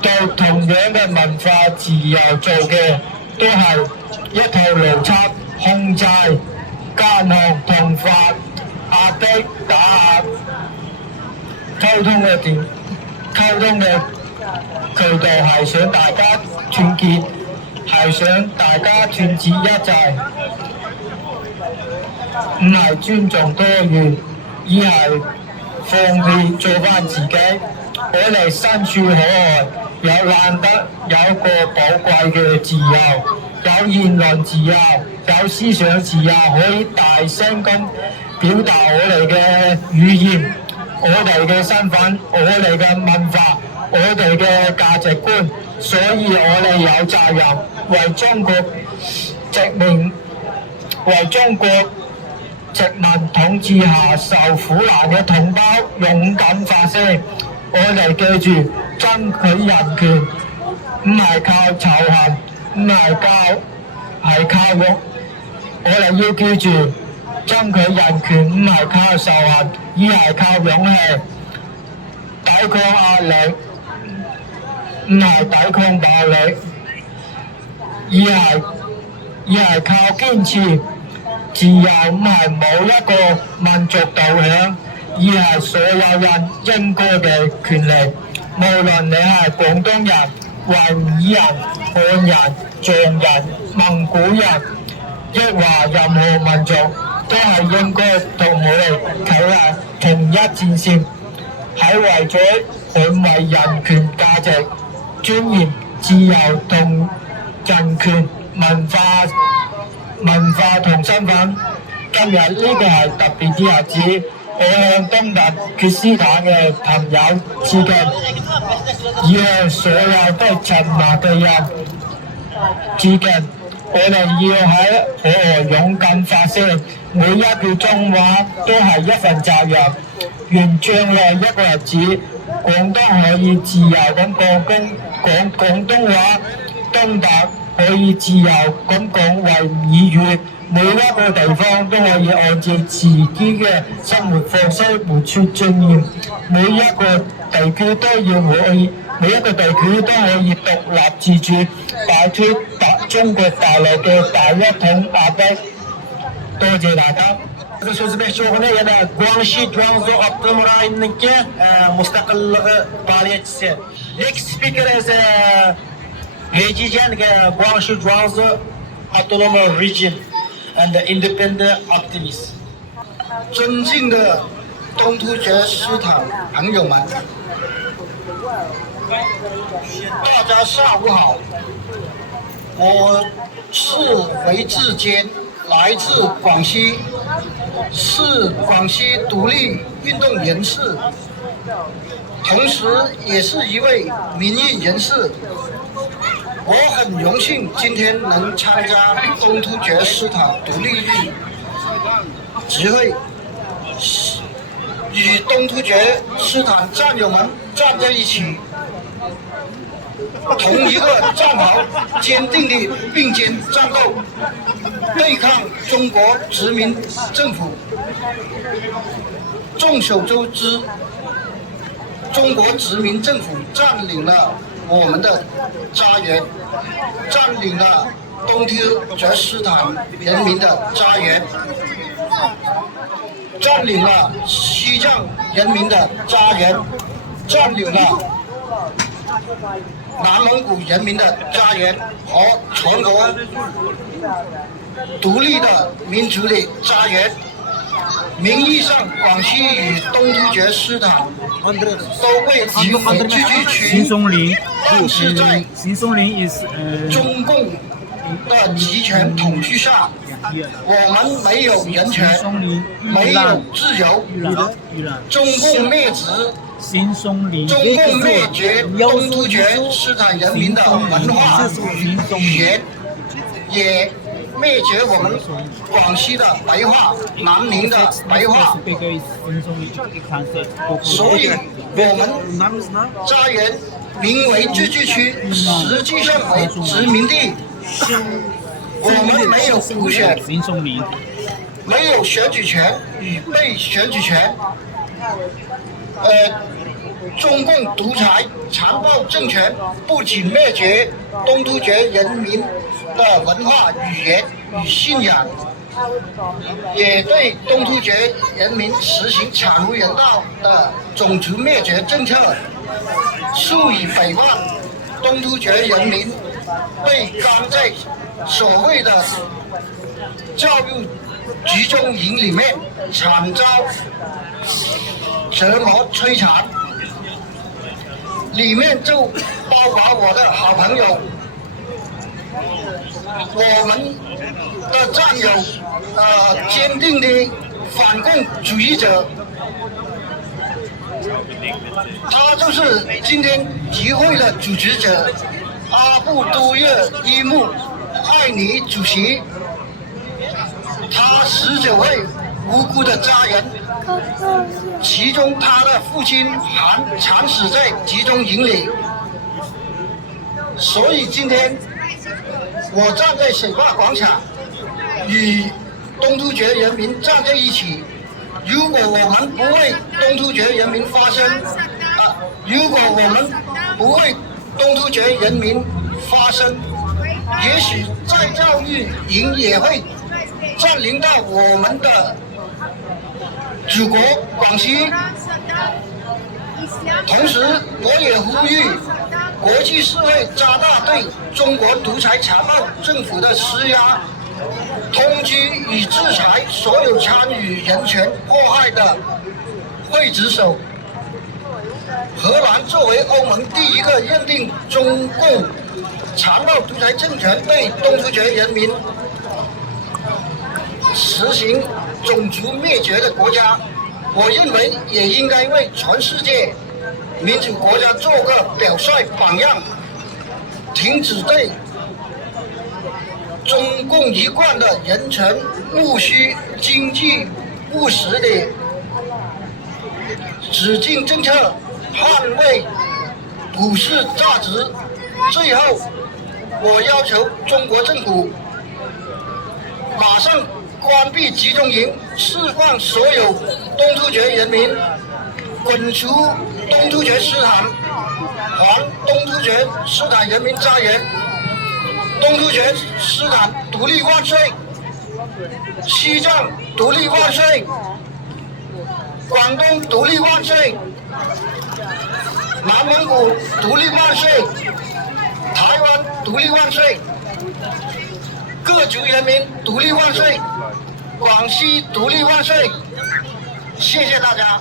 對同樣嘅文化自由做嘅，都係一套邏輯，控制、監控、同化、壓迫、打壓。溝通嘅渠道係想大家團結，係想大家團結一致，唔係尊重多元，而係放棄做翻自己。我哋身處海外，有難得有個寶貴嘅自由，有言論自由，有思想自由，可以大聲咁表達我哋嘅語言、我哋嘅身份、我哋嘅文化、我哋嘅價值觀，所以我哋有責任為中國殖民統治下受苦難嘅同胞勇敢發聲。我哋記住，爭取人權唔係靠仇恨，唔係靠勇。我哋要記住，爭取人權唔係靠仇恨，而係靠勇氣。抵抗壓力唔係抵抗暴力，而係靠堅持。自由唔係某一個民族導向，而係所有人應該嘅權利。無論你係廣東人、維吾爾人、漢人、藏人、蒙古人，抑或任何民族，都係應該同我哋企喺同一戰線，喺為咗捍衛人權價值、尊嚴、自由同人權、文化同身份。今日呢個係特別之日子，我向東突厥斯坦嘅朋友致敬，以向所有都沉默嘅人致敬。我哋要喺河河勇敢發聲，每一句中話都係一份責任。願將來一個日子，廣東可以自由咁講廣東話，東突可以自由咁講維吾爾語，每一個地方都可以按照自己嘅生活方式活出尊嚴，每一個地區都可以獨立自主，擺脱中國大陸嘅大一統壓迫。多謝大家。сөз o'g'li yana guangxi juangzhou avtonom rayonidagi mustaqilligi faoliyatchisi. Next speaker is Hejijan Guangxi Juangzhou Autonomous Region and independent activist. 尊敬的东突厥斯坦朋友们，大家下午好。我是韦志坚，来自广西，是广西独立运动人士，同时也是一位民运人士。我很荣幸今天能参加东突厥斯坦独立日集会，与东突厥斯坦战友们站在一起，同一个战壕，坚定地并肩战斗，对抗中国殖民政府。众所周知，中国殖民政府占领了我们的家园，占领了东突厥斯坦人民的家园，占领了西藏人民的家园，占领了南蒙古人民的家园和全国独立的民族的家园。名义上，广西与东突厥斯坦都被集为自治区，但是在中共的集权统治下，我们没有人权，没有自由。中共灭绝东突厥斯坦人民的文化语言，也灭绝我们广西的白话、南宁的白话，所以我们家园名为自治区，实际上为殖民地。我们没有普选，没有选举权与被选举权。中共独裁残暴政权不仅灭绝东突厥人民的文化、语言与信仰，也对东突厥人民实行惨无人道的种族灭绝政策，数以百万东突厥人民被关在所谓的教育集中营里面，惨遭折磨摧残。里面就包括我的好朋友我们的战友，坚定的反共主义者，他就是今天集会的主持者阿布都热伊木艾尼主席。他19位无辜的家人，其中他的父亲还惨死在集中营里。所以今天我站在水坝广场，与东突厥人民站在一起。如果我们不为东突厥人民发声，如果我们不为东突厥人民发声，也许再教育营也会占领到我们的祖国广西。同时，我也呼吁国际社会加大对中国独裁残暴政府的施压，通缉与制裁所有参与人权迫害的刽子手。荷兰作为欧盟第一个认定中共残暴独裁政权对东突厥人民实行种族灭绝的国家，我认为也应该为全世界民主国家做个表率榜样，停止对中共一贯的人权务虚、经济务实的指禁政策，捍卫普世价值。最后，我要求中国政府马上关闭集中营，释放所有东突厥人民，滚出东突厥斯坦，还东突厥斯坦人民家园。东突厥斯坦独立万岁！西藏独立万岁！广东独立万岁！南蒙古独立万岁！台湾独立万岁！各族人民独立万岁！广西独立万岁！谢谢大家。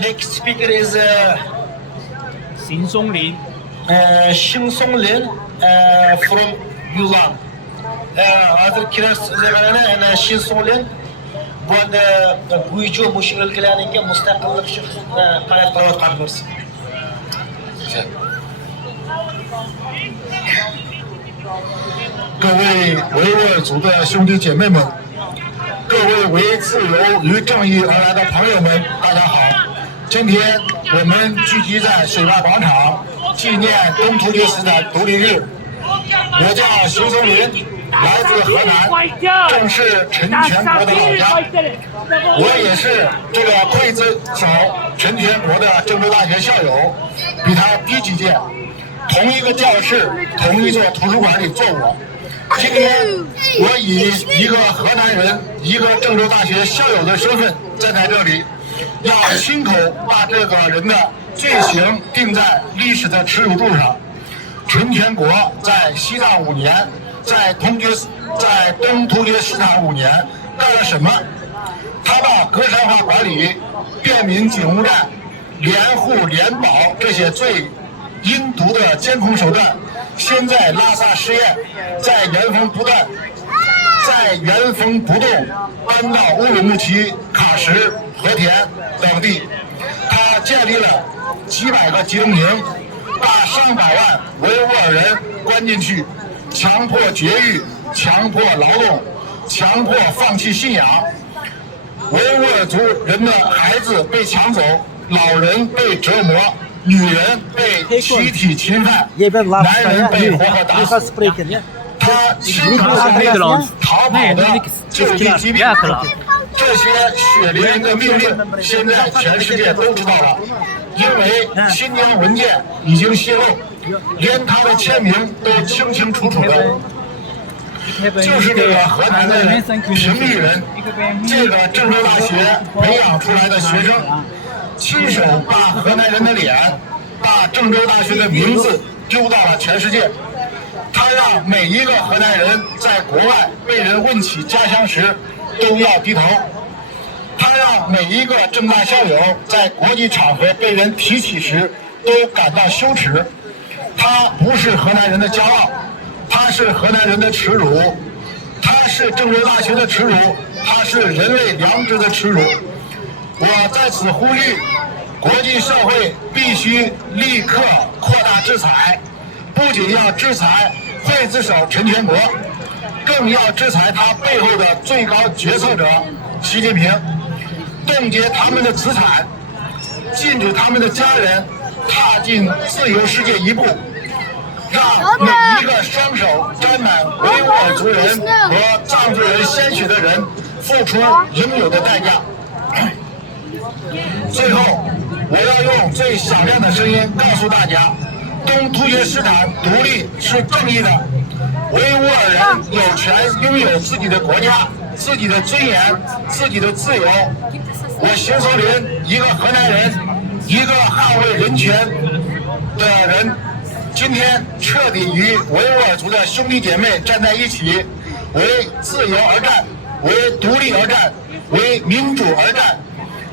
Next speaker is 邢松林。Шин Сонлин from Yulan. Hazır kiraz zamanı Şin Sonlin bu Guycu muş ülkelerindeki müstakillik için hayat kılavat kalmırız. 各位维吾尔族的兄弟姐妹们，各位为自由与正义而来的朋友们，大家好！今天我们聚集在水坝广场，纪念东突厥斯坦独立日。我叫邢松林，来自河南，正是陈全国的老家。我也是这个刽子手陈全国的郑州大学校友，比他低几届，同一个教室，同一座图书馆里坐过。今天我以一个河南人、一个郑州大学校友的身份站在这里，要亲口把这个人的罪行定在历史的耻辱柱上。陈全国在西藏5年，在东突厥斯坦5年干了什么？他把格山化管理、便民警务站、联户联保这些最阴毒的监控手段，先在拉萨试验，再原封不动搬到乌鲁木齐、喀什、和田等地。他建立了几百个集中营，把上百万维吾尔人关进去，强迫绝育，强迫劳动，强迫放弃信仰。维吾尔族人的孩子被抢走，老人被折磨，女人被集体侵犯，男人被活活打死。他清除那个逃跑的就地疾病，这些血淋淋的命令，现在全世界都知道了。因为新疆文件已经泄露，连他的签名都清清楚楚的。就是这个河南的平绿人，这个郑州大学培养出来的学生，亲手把河南人的脸、把郑州大学的名字丢到了全世界。他让每一个河南人在国外被人问起家乡时都要低头。他让每一个郑大校友在国际场合被人提起时都感到羞耻。他不是河南人的骄傲，它是河南人的耻辱，它是郑州大学的耻辱，它是人类良知的耻辱。我在此呼吁，国际社会必须立刻扩大制裁，不仅要制裁刽子手陈全国，更要制裁他背后的最高决策者习近平，冻结他们的资产，禁止他们的家人踏进自由世界一步，让每一个双手沾满维吾尔族人和藏族人鲜血的人付出应有的代价。最后，我要用最响亮的声音告诉大家，东突厥斯坦独立是正义的，维吾尔人有权拥有自己的国家、自己的尊严、自己的自由。我邢松林，一个河南人，一个捍卫人权的人，今天彻底与维吾尔族的兄弟姐妹站在一起，为自由而战，为独立而战，为民主而战，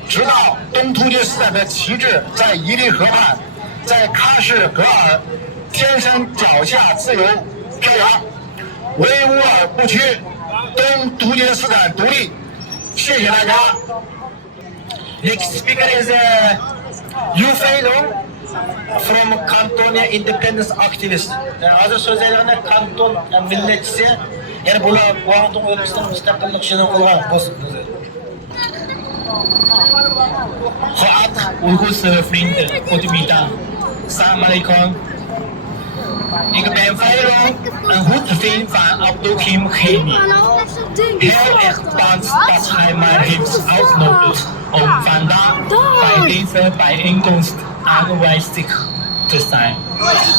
直到东突厥斯坦的旗帜在伊犁河畔，在喀什噶尔天山脚下自由飘扬。维吾尔不屈，东突厥斯坦独立。谢谢大家。Next speaker is Yufeilo from Commemorate Independence activist. Hazır sözlerine kanton milletçisi. Yani bunu Guangdong ülkesinin müstakillik için kılgan. Geachte Oeigoerse vrienden, goedemiddag. Assalamu alaikum. Ik ben Feiro, een goede vriend van Abdulkim Khemi. Heel erg dankbaar dat hij mij heeft uitgenodigd om vandaag bij deze bijeenkomst aanwezig te zijn.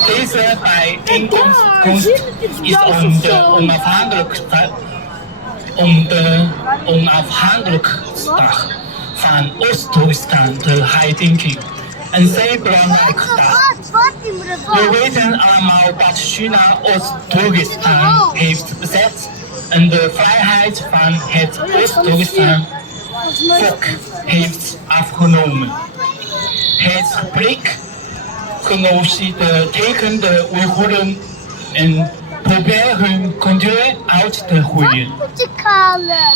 Deze bijeenkomst is om de onafhankelijkheidsdag van Oost-Turkestan te herdenken. Een zeer belangrijk dag. We weten allemaal dat China Oost-Turkestan heeft bezet en de vrijheid van het Oost-Turkestan volk heeft afgenomen. Het gebrek genocide tegen de Oeigoeren en probeert hun cultuur uit te groeien.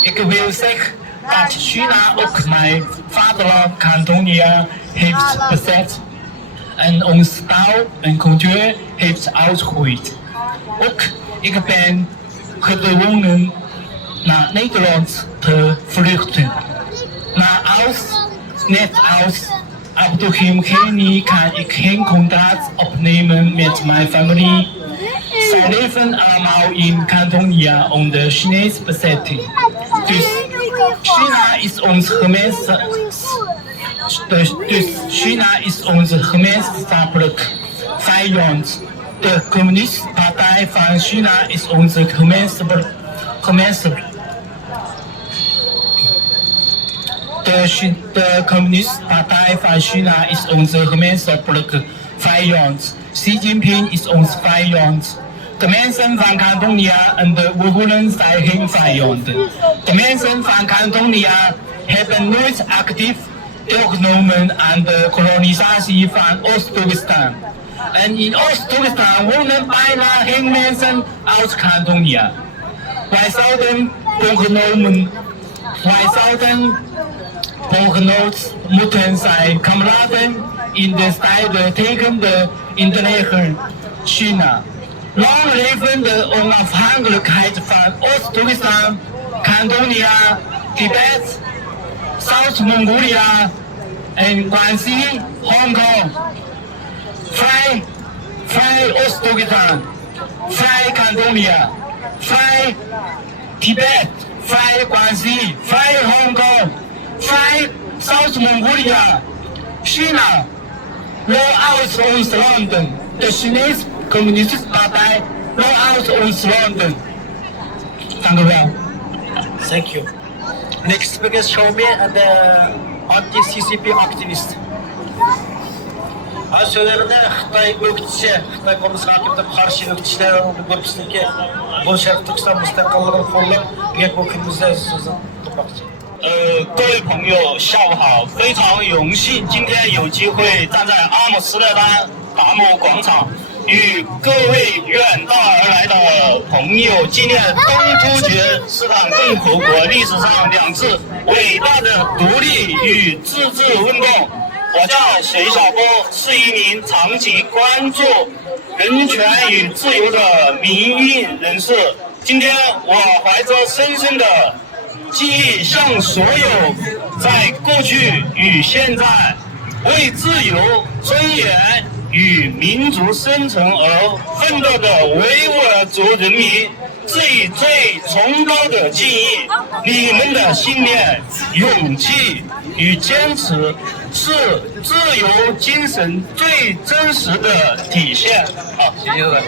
Ik wil zeggen dat China ook mijn vaderland Cantonië heeft bezet en ons taal en cultuur heeft uitgegroeid. Ook ik ben gedwongen naar Nederland te vluchten. Net als Abdulkim Khemi kan ik geen contact opnemen met mijn familie. Zij leven allemaal in Cantonië onder Chinese bezetting. Dus China is ons China is onze gemeenschappelijk vijand. De Communistische Partij van China is onze gemeenschappelijk. De Communistische Partij van China is onze gemeenschappelijke vijand. Xi Jinping is ons vijand. De mensen van Cantonië en de Oeigoeren zijn geen vijanden. De mensen van Cantonië hebben nooit actief deelgenomen aan de kolonisatie van Oost-Turkestan. En in Oost-Turkestan wonen bijna geen mensen uit Cantonië. Wij zouden bondgenoot moeten zijn kameraden in de strijd tegen de integeren China. Lang leven de onafhankelijkheid van Oost-Turkestan, Cantonië, Tibet, Zuid-Mongolië en Guangxi, Hongkong. Vrij Oost-Turkestan, vrij Cantonië, vrij Tibet, vrij Guangxi, vrij Hongkong, vrij Zuid-Mongolië. China, laat uit ons landen. De Chinese Communistische Partij, laat uit ons landen. Dank u wel. Thank you. Next speaker is Xiaomi and the anti-CCP activist. Az sözlerinde Xitay öktüsü, Xitay Komünist Hakimiyetine karşı öktüsüler görüntüsündeki bu Şərqi Türkistan müstakillığını qollab, bu günümüzde sözü tutmak için. 各位朋友，下午好！非常荣幸今天有机会站在阿姆斯特丹达姆广场，与各位远道而来的朋友纪念东突厥斯坦共和国历史上2次伟大的独立与自治运动。我叫隋小波，是一名长期关注人权与自由的民运人士。今天我怀着深深的记忆，向所有在过去与现在为自由、尊严与民族生存而奋斗的维吾尔族人民致以最崇高的敬意。你们的信念、勇气与坚持是自由精神最真实的体现。好，谢谢各位。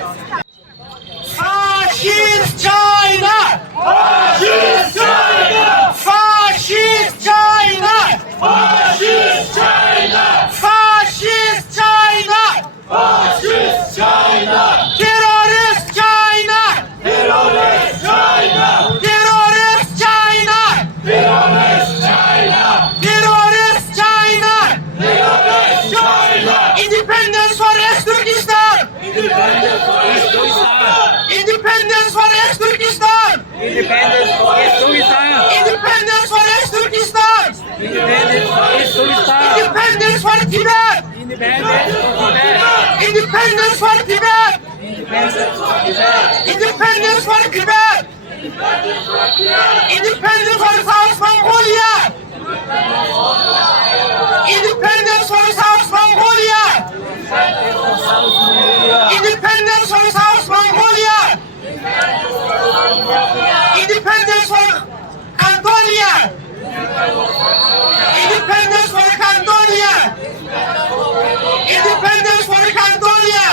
Fascist China! Fascist China! Fascist China! Fascist China! Fascist China! Fascist China! Terrorist China! Terrorist China! Terrorist China! Terrorist China! Terrorist China! Terrorist China! Independence for East Turkestan! Independence for East Turkestan! Independence for East Turkestan! Independence for East Turkestan! Independence for East Turkestan! Independence for East Turkestan! Independence for Tibet! Independence for Tibet! Independence for Tibet! Independence for South Mongolia! Independence for South Mongolia! Independence for South Mongolia! Independence for Cantonia! Independence for Cantonia! Independence for Cantonia!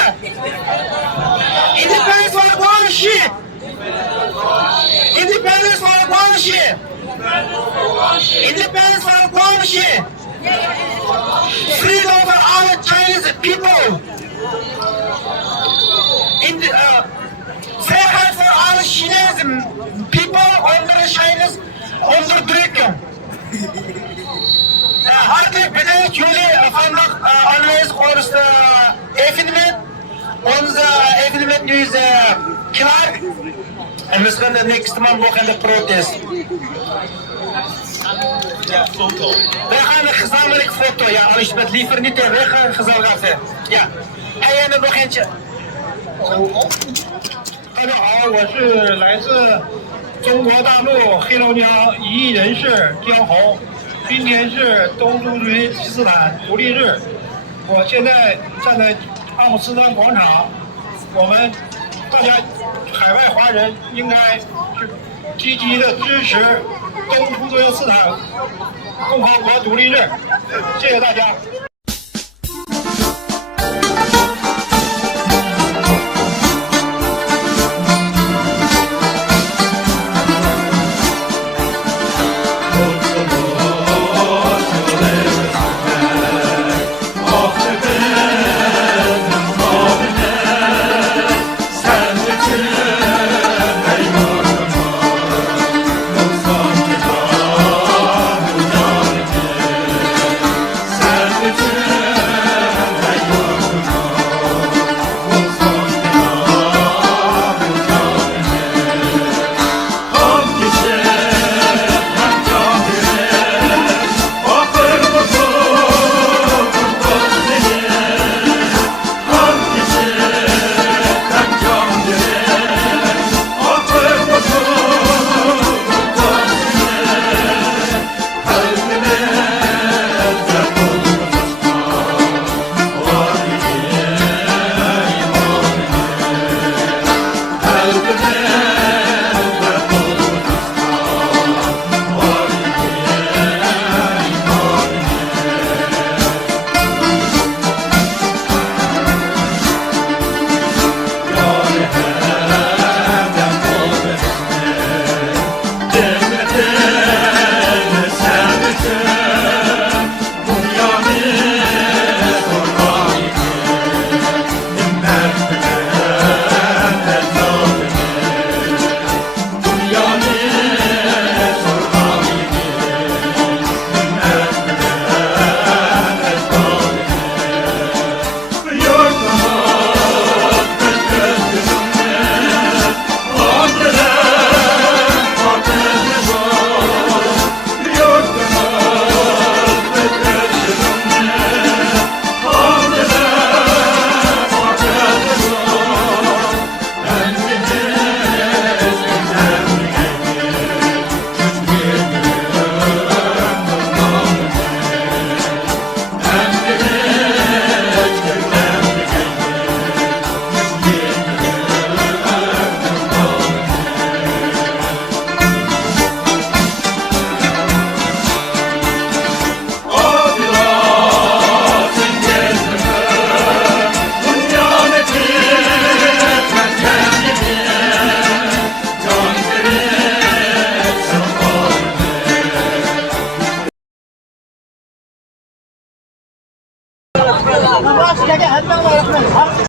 Independence for Guangxi! Independence for Guangxi! Independence for Guangxi! Freedom for all Chinese people! Fairness for all Chinese people under Chinese underdrückung! Hartelijk bedankt jullie vandaag aanwezig voor het evenement. Ons evenement nu is klaar. En we gaan de next maand nog in de protest. Ja, foto. We gaan een gezamenlijk foto, ja. Alsjeblieft, liever niet de weg gezellig. Ja. En jij nog eentje. 大家好，我是来自中国大陆黑龙江异议人士姜红。今天是东突厥斯坦独立日，我现在站在阿姆斯特丹广场。我们大家海外华人应该是积极的支持东突厥斯坦共和国独立日。谢谢大家。